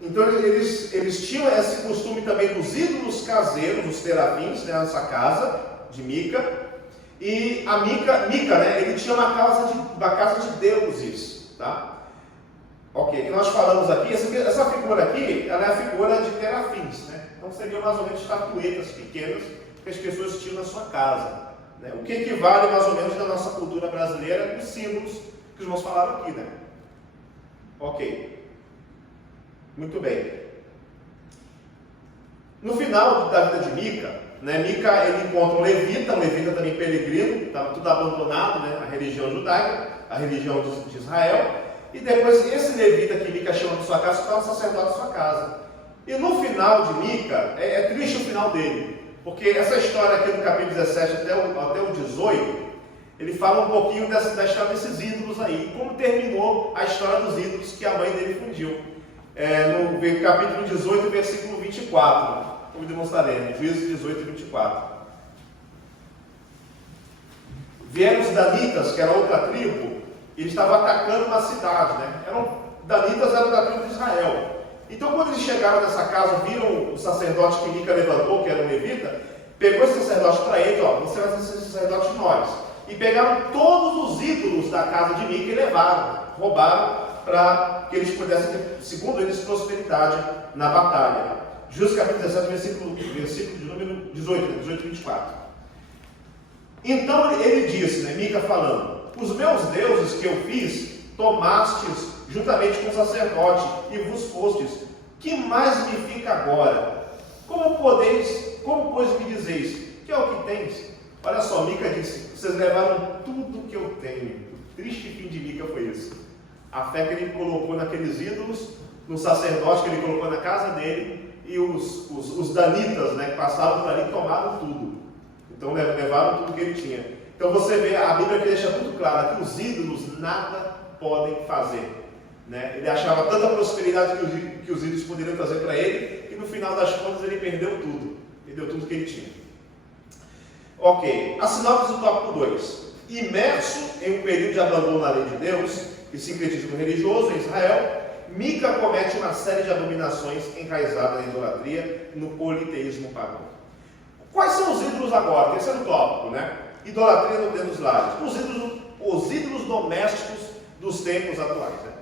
Então eles tinham esse costume também dos ídolos caseiros, os terafins, né, nessa casa de Mica. E a Mica, né, ele tinha uma casa de deuses. Tá? Ok, que nós falamos aqui, essa figura aqui, ela é a figura de terafins. Né? Então seriam mais ou menos estatuetas pequenas que as pessoas tinham na sua casa, né? O que equivale mais ou menos na nossa cultura brasileira os símbolos que os irmãos falaram aqui, né? Ok, muito bem. No final da vida de Mica, né, Mica ele encontra um levita também peregrino, estava tudo abandonado, né, a religião judaica, a religião de Israel, e depois esse levita que Mica chama de sua casa se torna sacerdote de sua casa. E no final de Mica, é triste o final dele, porque essa história aqui do capítulo 17 até o 18, ele fala um pouquinho da história desses ídolos aí, como terminou a história dos ídolos que a mãe dele fundiu. No capítulo 18, versículo 24, como demonstraremos, Juízes 18 e 24. Vieram os danitas, que era outra tribo, e eles estavam atacando uma cidade, né? Danitas eram da tribo de Israel. Então, quando eles chegaram nessa casa, viram o sacerdote que Mica levantou, que era um levita, pegou esse sacerdote para ele, você vai ser sacerdote de nós. E pegaram todos os ídolos da casa de Mica e levaram, roubaram, para que eles pudessem ter, segundo eles, prosperidade na batalha. Juízes capítulo 17, versículo de número 18 e 24. Então ele disse, né, Mica falando, os meus deuses que eu fiz, tomastes juntamente com o sacerdote e vos fostes. Que mais me fica agora? Como pois me dizeis, que é o que tens? Olha só, Mica disse, vocês levaram tudo que eu tenho. O triste fim de Mica foi esse. A fé que ele colocou naqueles ídolos, no sacerdote que ele colocou na casa dele, e os danitas, né, que passavam por ali, tomaram tudo. Então levaram tudo que ele tinha. Então você vê, a Bíblia que deixa tudo claro, que os ídolos nada podem fazer. Né? Ele achava tanta prosperidade que os ídolos poderiam trazer para ele, que no final das contas ele perdeu tudo. Perdeu tudo que ele tinha. Ok, a sinopse do tópico 2. Imerso em um período de abandono da lei de Deus e sincretismo religioso em Israel, Mica comete uma série de abominações enraizadas na idolatria e no politeísmo pagão. Quais são os ídolos agora? Terceiro tópico, né? Idolatria dentro dos lares. Os ídolos domésticos dos tempos atuais. Né?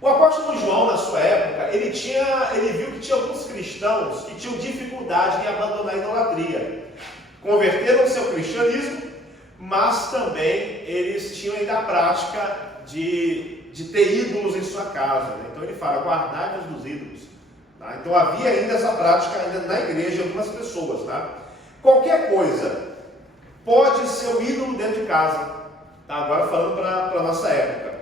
O apóstolo João, na sua época, ele viu que tinha alguns cristãos que tinham dificuldade em abandonar a idolatria. Converteram-se ao cristianismo, mas também eles tinham ainda a prática de ter ídolos em sua casa. Né? Então ele fala, guardai-vos dos ídolos. Tá? Então havia ainda essa prática ainda na igreja de algumas pessoas. Tá? Qualquer coisa pode ser um ídolo dentro de casa. Tá? Agora falando para a nossa época.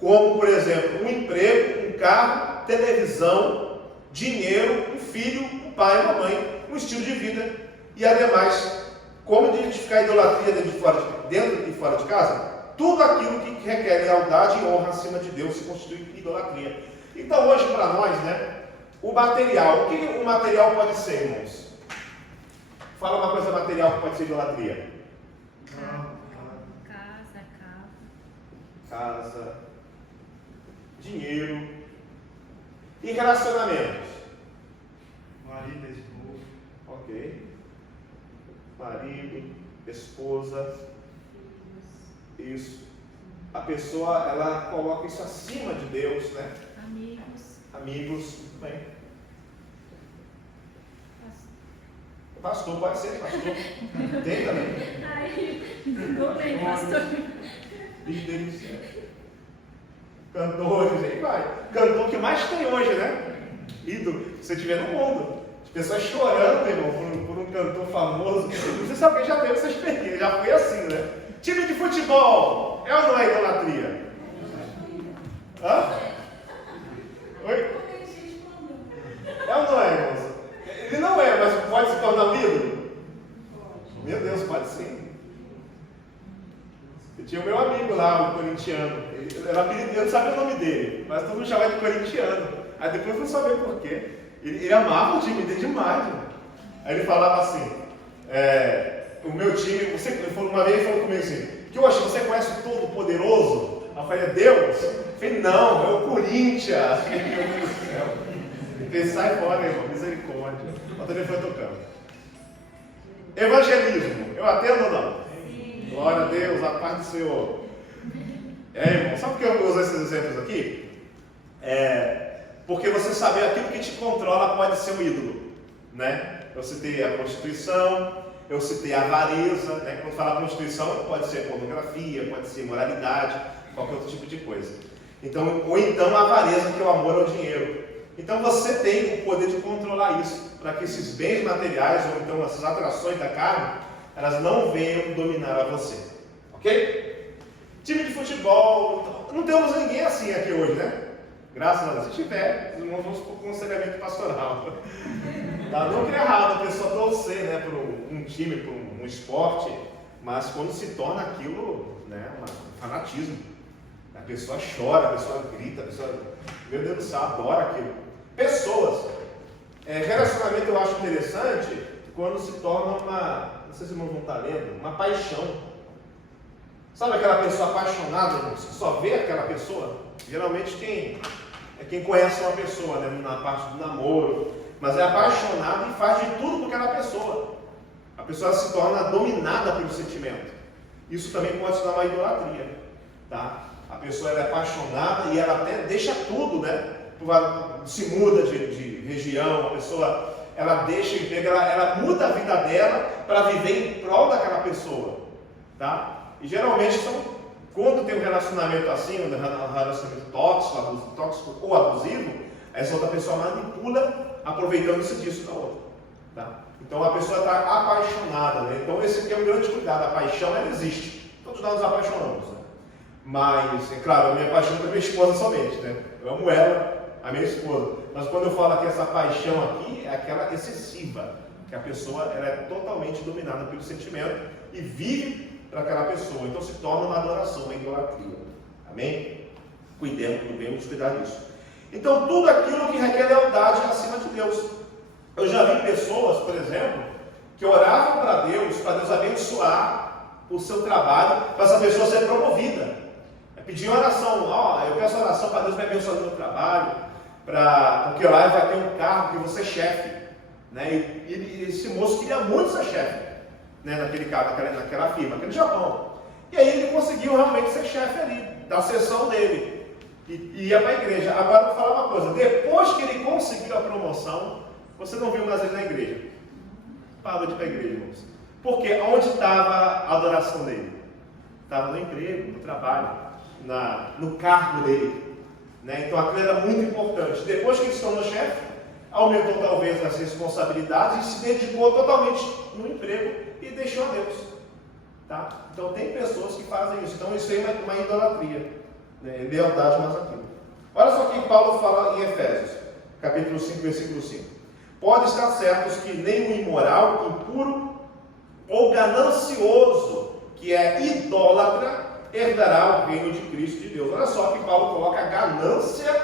Como, por exemplo, um emprego, um carro, televisão, dinheiro, um filho, um pai, uma mãe, um estilo de vida. E ademais, como identificar a idolatria dentro e fora de casa? Tudo aquilo que requer lealdade e honra acima de Deus se constitui idolatria. Então hoje para nós, né, o material. O que o material pode ser, irmãos? Fala uma coisa material que pode ser idolatria. Casa, dinheiro e relacionamentos. Marido, esposa. Ok. Marido, esposa. Isso. A pessoa, ela coloca isso acima de Deus, né? Amigos, bem. Pastor, pode ser, pastor. Tem também. Não tem, pastor. Líderes, cantores, aí vai. Cantor que mais tem hoje, né? Ídolo, se você estiver no mundo. As pessoas chorando, irmão, por um cantor famoso. Não sei se alguém já teve essa experiência, já foi assim, né? Time de futebol, é ou não é idolatria? Hã? Oi? É ou não é, irmãos? Ele não é, mas pode se tornar um ídolo? Meu Deus, pode sim. Eu tinha o meu amigo lá, o corintiano. Ele era apelido, eu não sabia o nome dele, mas todo mundo chamava de corintiano. Aí depois eu fui saber por quê. Ele amava o time dele demais. Né? Aí ele falava assim, o meu time, uma vez ele falou comigo assim, que eu achei, você conhece o Todo-Poderoso? Eu falei, é Deus? Eu falei, não, é o Corinthians. Meu Deus do céu. Ele sai fora, irmão, misericórdia. O telefone tocando. Evangelismo, eu atendo ou não? Sim. Glória a Deus, a paz do Senhor. Irmão, sabe por que eu uso esses exemplos aqui? Porque você saber aquilo que te controla pode ser um ídolo, né? Eu citei a prostituição, eu citei a avareza, né? Quando fala prostituição, pode ser pornografia, pode ser imoralidade, qualquer outro tipo de coisa. Então, ou então a avareza, que é o amor ao dinheiro. Então você tem o poder de controlar isso, para que esses bens materiais, ou então essas atrações da carne, elas não venham dominar a você. Ok? Time de futebol, não temos ninguém assim aqui hoje, né? Graças a Deus. Se tiver, nós vamos para o aconselhamento pastoral. Tá? Não que é errado a pessoa torcer, né, por um time, por um esporte, mas quando se torna aquilo, né, um fanatismo. A pessoa chora, a pessoa grita, a pessoa, meu Deus do céu, adora aquilo. Pessoas. Relacionamento eu acho interessante quando se torna não sei se vocês vão estar lendo, uma paixão. Sabe aquela pessoa apaixonada, que só vê aquela pessoa? Geralmente quem conhece uma pessoa, né, na parte do namoro, mas é apaixonado e faz de tudo por aquela pessoa. A pessoa se torna dominada pelo sentimento. Isso também pode se dar uma idolatria, tá? A pessoa é apaixonada e ela até deixa tudo, né? Se muda de região, a pessoa ela deixa emprego, ela muda a vida dela para viver em prol daquela pessoa, tá? E geralmente são Quando tem um relacionamento assim, um relacionamento tóxico ou abusivo, essa outra pessoa manipula, aproveitando-se disso da outra. Tá? Então a pessoa está apaixonada, né? Então esse aqui é um grande cuidado. A paixão, ela existe. Todos nós nos apaixonamos, né? Mas, é claro, eu me apaixono pela minha esposa somente, né? Eu amo ela, a minha esposa. Mas quando eu falo que essa paixão aqui é aquela excessiva, que a pessoa ela é totalmente dominada pelo sentimento e vive para aquela pessoa. Então se torna uma adoração, uma idolatria. Amém? Devemos cuidar disso. Então tudo aquilo que requer lealdade acima de Deus. Eu já vi pessoas, por exemplo, que oravam para Deus abençoar o seu trabalho, para essa pessoa ser promovida. Pediam oração, eu peço oração para Deus me abençoar no meu trabalho, porque lá vai ter um cargo, porque você é chefe. Né? E esse moço queria muito ser chefe, né? Naquele cargo, naquela firma, naquele Japão. E aí ele conseguiu realmente ser chefe ali, da seção dele. E ia para a igreja. Agora eu vou falar uma coisa, depois que ele conseguiu a promoção, você não viu mais ele na igreja. Parou de ir para a igreja, irmãos. Porque onde estava a adoração dele? Estava no emprego, no trabalho, no cargo dele. Né? Então aquilo era muito importante. Depois que ele se tornou chefe, aumentou talvez as responsabilidades e se dedicou totalmente no emprego e deixou a Deus. Tá? Então tem pessoas que fazem isso. Então isso aí é uma idolatria. Né? Lealdade mais aquilo. Olha só o que Paulo fala em Efésios, capítulo 5, versículo 5. Pode estar certos que nem o imoral, impuro ou ganancioso, que é idólatra, herdará o reino de Cristo e de Deus. Olha só que Paulo coloca a ganância,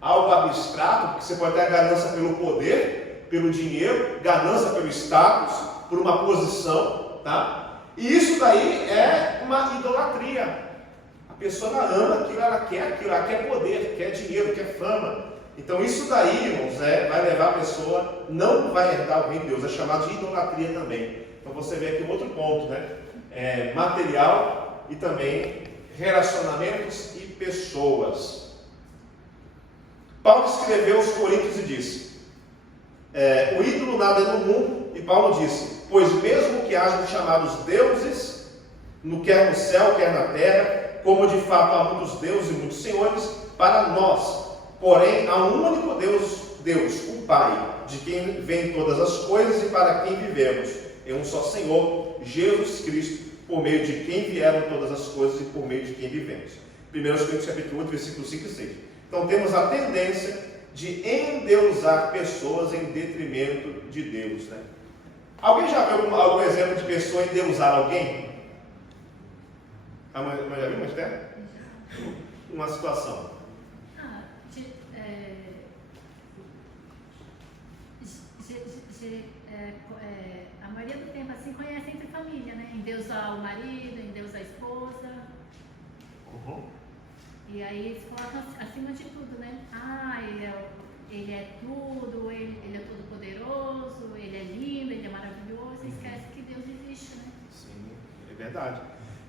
algo abstrato, porque você pode ter a ganância pelo poder, pelo dinheiro, ganância pelo status, por uma posição, tá? E isso daí é uma idolatria. A pessoa ela ama aquilo, ela quer poder, quer dinheiro, quer fama. Então isso daí, irmãos, vai levar a pessoa, não vai herdar o reino de Deus, é chamado de idolatria também. Então você vê aqui um outro ponto, né? Material e também relacionamentos e pessoas. Paulo escreveu aos Coríntios e disse, o ídolo nada é no mundo, e Paulo disse, pois mesmo que hajam chamados deuses, quer no céu, quer na terra, como de fato há muitos deuses e muitos senhores, para nós, porém, há um único Deus, o Pai, de quem vêm todas as coisas e para quem vivemos. É um só Senhor, Jesus Cristo, por meio de quem vieram todas as coisas e por meio de quem vivemos. 1 Coríntios capítulo 8, versículos 5 e 6. Então temos a tendência de endeusar pessoas em detrimento de Deus. Né? Alguém já viu algum exemplo de pessoa endeusar alguém? A mãe já viu, Esther? Uma situação. A maioria do tempo assim conhece entre família, né? Endeusar o marido, endeusar a esposa. Uhum. E aí eles colocam acima de tudo, né? Ele é tudo, ele é todo poderoso, ele é lindo, ele é maravilhoso, e esquece que Deus existe, né? Sim, é verdade.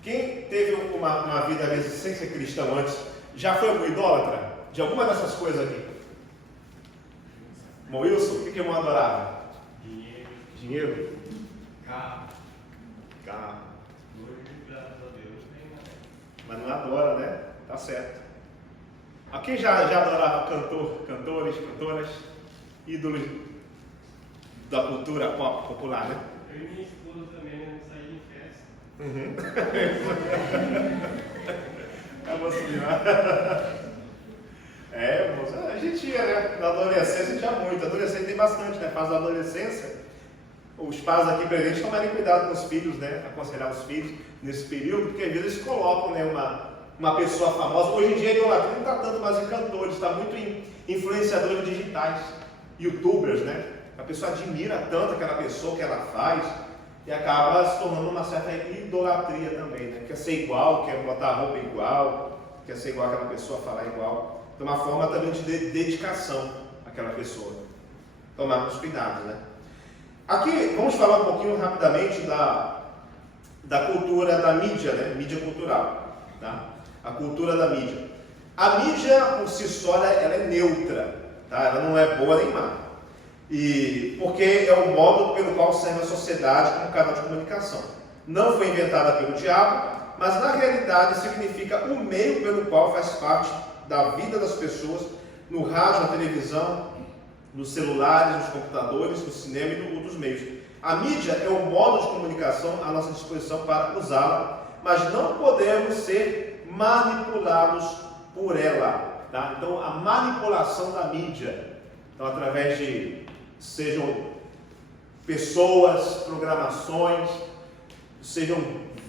Quem teve uma vida, às vezes, sem ser cristão antes, já foi algum idólatra? De alguma dessas coisas aqui? Wilson, o que eu adorava? Dinheiro? Carro. Hoje, graças a Deus, tem mais. Mas não adora, né? Tá certo. Quem já adorava cantores, cantoras, ídolos da cultura pop popular, né? Eu e minha esposa também não saí em festa. Uhum. A gente ia, né? Na adolescência a gente ia muito. Adolescente tem bastante, né? Fase da adolescência. Os pais aqui presentes tomarem cuidado com os filhos, né? Aconselhar os filhos nesse período, porque às vezes eles colocam, né, uma pessoa famosa. Hoje em dia a idolatria não está tanto mais em cantores, está muito em influenciadores digitais, youtubers, né? A pessoa admira tanto aquela pessoa que ela faz e acaba se tornando uma certa idolatria também, né? Quer ser igual, quer botar a roupa igual, quer ser igual àquela pessoa, falar igual. Então, uma forma também de dedicação àquela pessoa. Tomarmos cuidado, né? Aqui, vamos falar um pouquinho rapidamente da cultura da mídia, né? Mídia cultural, tá? A cultura da mídia. A mídia, por si só, ela é neutra, tá? Ela não é boa nem má. Porque é o modo pelo qual serve a sociedade como canal de comunicação. Não foi inventada pelo diabo mas na realidade significa o meio pelo qual faz parte da vida das pessoas, no rádio, na televisão, nos celulares, nos computadores, no cinema e no dos meios. A mídia é o modo de comunicação à nossa disposição para usá-la, mas não podemos ser manipulados por ela. Tá? Então, a manipulação da mídia, então, através de, sejam pessoas, programações, sejam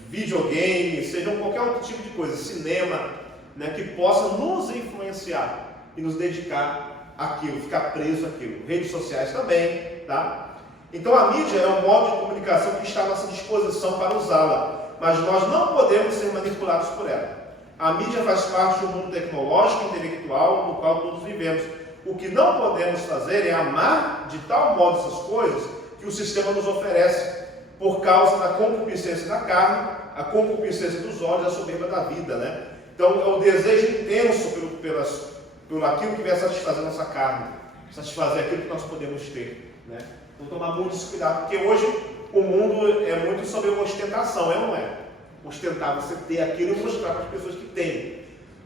videogames, sejam qualquer outro tipo de coisa, cinema, né, que possa nos influenciar e nos dedicar àquilo, ficar preso àquilo. Redes sociais também, tá? Então a mídia é um modo de comunicação que está à nossa disposição para usá-la, mas nós não podemos ser manipulados por ela. A mídia faz parte do mundo tecnológico e intelectual no qual todos vivemos. O que não podemos fazer é amar de tal modo essas coisas que o sistema nos oferece, por causa da concupiscência da carne, a concupiscência dos olhos, a soberba da vida, né? Então é o desejo intenso pelo aquilo que vai satisfazer a nossa carne, satisfazer aquilo que nós podemos ter, né? Então tomar muito esse cuidado, porque hoje o mundo é muito sobre ostentação, não é? Ostentar, você ter aquilo e mostrar para as pessoas que têm.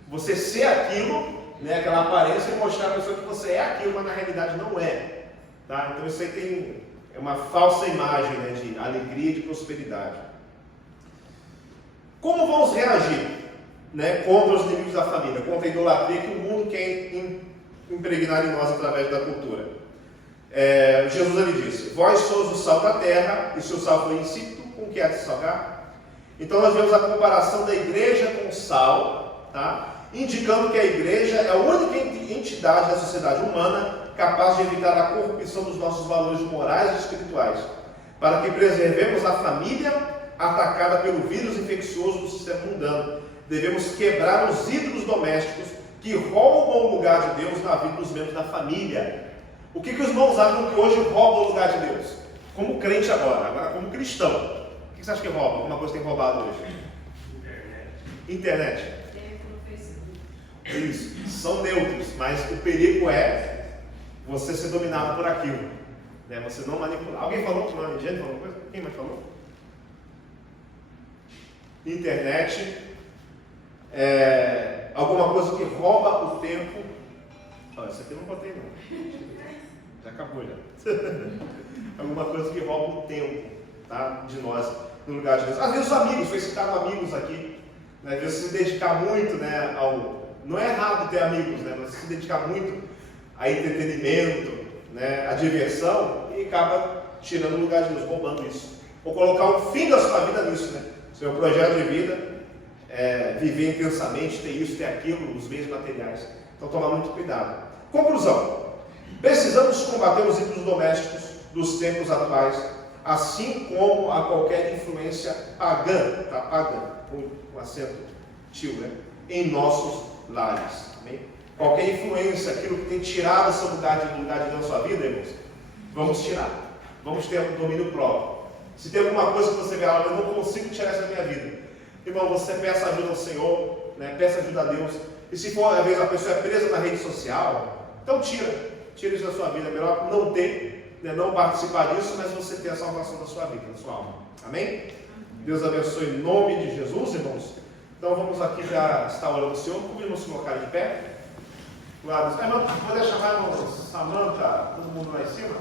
Você ser aquilo, né, aquela aparência, e mostrar para a pessoa que você é aquilo, mas na realidade não é. Tá? Então isso aí é uma falsa imagem, né, de alegria e de prosperidade. Como vamos reagir, né, contra os inimigos da família, contra a idolatria que o mundo quer impregnar em nós através da cultura? Jesus ele disse: vós sois o sal da terra, e se o sal for insípido, com que há de salgar? Então nós vemos a comparação da igreja com o sal, tá? Indicando que a igreja é a única entidade da sociedade humana capaz de evitar a corrupção dos nossos valores morais e espirituais, para que preservemos a família atacada pelo vírus infeccioso do sistema mundano. Devemos quebrar os ídolos domésticos que roubam o lugar de Deus na vida dos membros da família. O que os irmãos acham que hoje rouba o lugar de Deus? Como crente agora como cristão. O que você acha que rouba? Alguma coisa que tem roubado hoje? Internet. Isso, são neutros, mas o perigo é você ser dominado por aquilo, né? Você não manipular. Alguém falou que não é gente? Falou coisa? Quem mais falou? Internet, alguma coisa que rouba o tempo. Olha, isso aqui eu não botei não. Já acabou já. Alguma coisa que rouba o tempo, tá, de nós no lugar de Deus. Às vezes os amigos, foi citado amigos aqui, né? Às vezes se dedicar muito, né, não é errado ter amigos, né? Mas se dedicar muito a entretenimento, né, a diversão, e acaba tirando o lugar de Deus, roubando isso. Ou colocar um fim da sua vida nisso, né? Seu projeto de vida, viver intensamente, ter isso, ter aquilo, os bens materiais. Então tomar muito cuidado. Conclusão: precisamos combater os ídolos domésticos dos tempos atuais, assim como a qualquer influência pagã, tá? Pagã, com acento tio, né? Em nossos lares. Amém? Qualquer influência, aquilo que tem tirado esse lugar de Deus na sua vida, irmãos, vamos tirar. Vamos ter um domínio próprio. Se tem alguma coisa que você vê, eu não consigo tirar isso da minha vida, irmão, você peça ajuda ao Senhor, né? Peça ajuda a Deus. E se for, às vezes, a pessoa é presa na rede social, então tira isso da sua vida. É melhor não ter, né? Não participar disso, mas você ter a salvação da sua vida, da sua alma. Amém? Deus abençoe em nome de Jesus, irmãos. Então vamos aqui já estar orando ao Senhor. Como se colocar de pé? Glória a Deus. Irmão, poder chamar o Samanta, todo mundo lá em cima?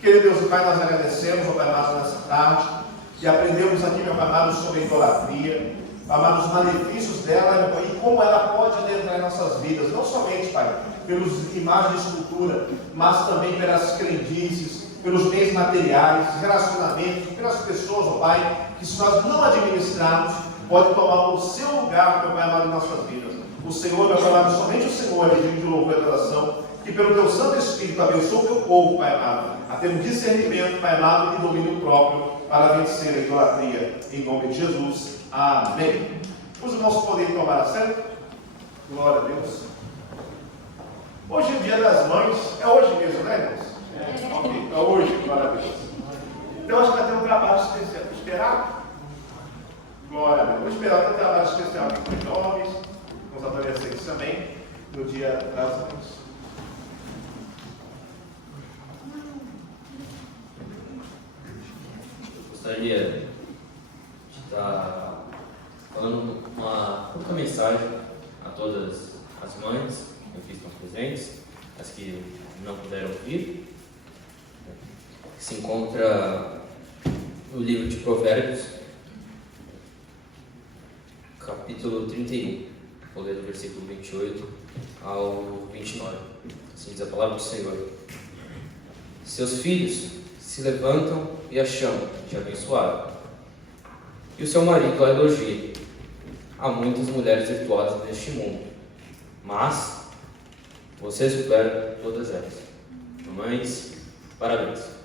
Querido Deus, Pai, nós agradecemos, ó Pai amado, nessa tarde, e aprendemos aqui, meu Pai amado, sobre a idolatria, Pai amado, os malefícios dela, meu Pai, e como ela pode adentrar em nossas vidas, não somente, Pai, pelas imagens de escultura, mas também pelas crendices, pelos bens materiais, relacionamentos, pelas pessoas, ó Pai, que se nós não administrarmos, pode tomar o seu lugar, meu Pai amado, em nossas vidas. O Senhor, meu Pai amado, somente o Senhor é digno de louvor e adoração, que pelo Teu Santo Espírito abençoe o Teu povo, Pai amado, a ter um discernimento, Pai amado, e domínio próprio para vencer a idolatria. Em nome de Jesus. Amém. Os irmãos podem tomar assento. Glória a Deus. Hoje é dia das mães. É hoje mesmo, né, irmãos? Ok. É hoje, glória a Deus. Então acho que vai ter um trabalho especial. Esperar? Glória a Deus. Vou esperar ter um trabalho especial aqui com os jovens, com os adolescentes também, no dia das mães. Gostaria de está falando uma curta mensagem a todas as mães que aqui estão presentes, as que não puderam ouvir, que se encontra no livro de Provérbios, capítulo 31, vou ler do versículo 28 ao 29. Assim diz a palavra do Senhor. Seus filhos se levantam e a chamam de abençoada, e o seu marido a elogia. Há muitas mulheres virtuosas neste mundo, mas você supera todas elas. Mamães, parabéns.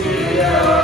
Te amo,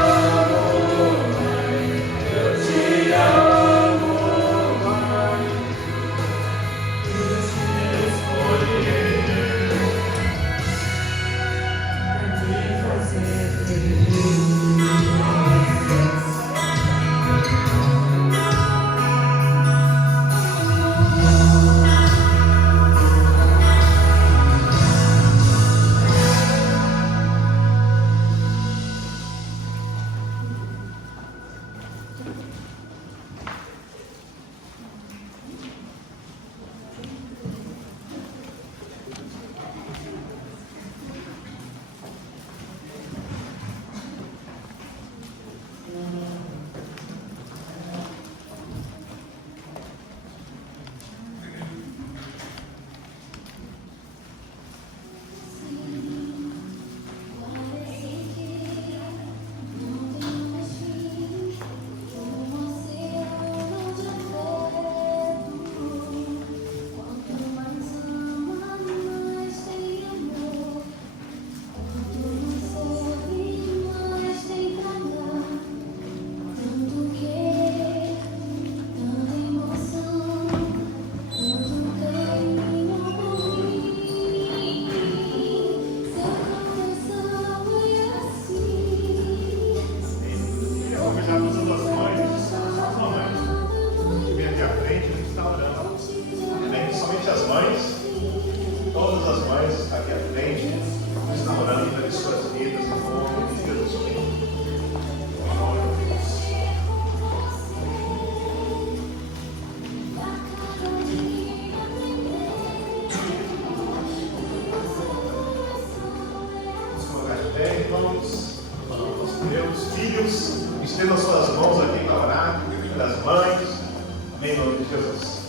Estenda suas mãos aqui para orar pelas mães. Amém, em nome de Jesus.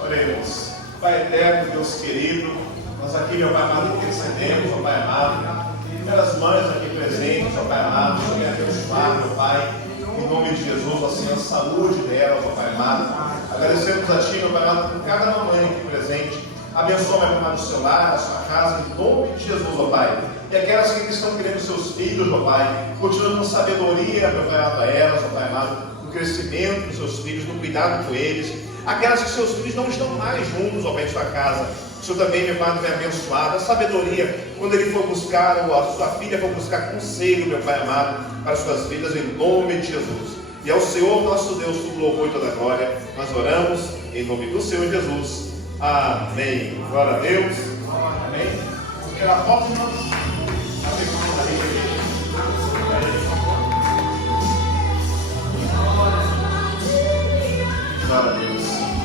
Oremos. Pai eterno, Deus querido, nós aqui, meu Pai amado, intercedemos, ó Pai amado, pelas mães aqui presentes, ó Pai amado, eu quero abençoar, meu Pai, em nome de Jesus, ó Senhor, a saúde delas, ó Pai amado. Agradecemos a Ti, meu Pai amado, por cada mamãe aqui presente. Abençoa, meu Pai amado, o seu lar, a sua casa, em nome de Jesus, ó Pai. E aquelas que estão querendo seus filhos, ó Pai, continuando com sabedoria, meu Pai amado, a elas, ó Pai amado, no crescimento dos seus filhos, no cuidado com eles. Aquelas que seus filhos não estão mais juntos, ó Pai, em sua casa. O Senhor também, meu Pai, tem abençoado a sabedoria, quando ele for buscar, ou a sua filha for buscar conselho, meu Pai amado, para as suas vidas, em nome de Jesus. E ao Senhor, nosso Deus, todo louvor e toda glória, nós oramos em nome do Senhor Jesus. Amém. Glória a Deus. Amém. Pela foto, nós. Glória a Deus.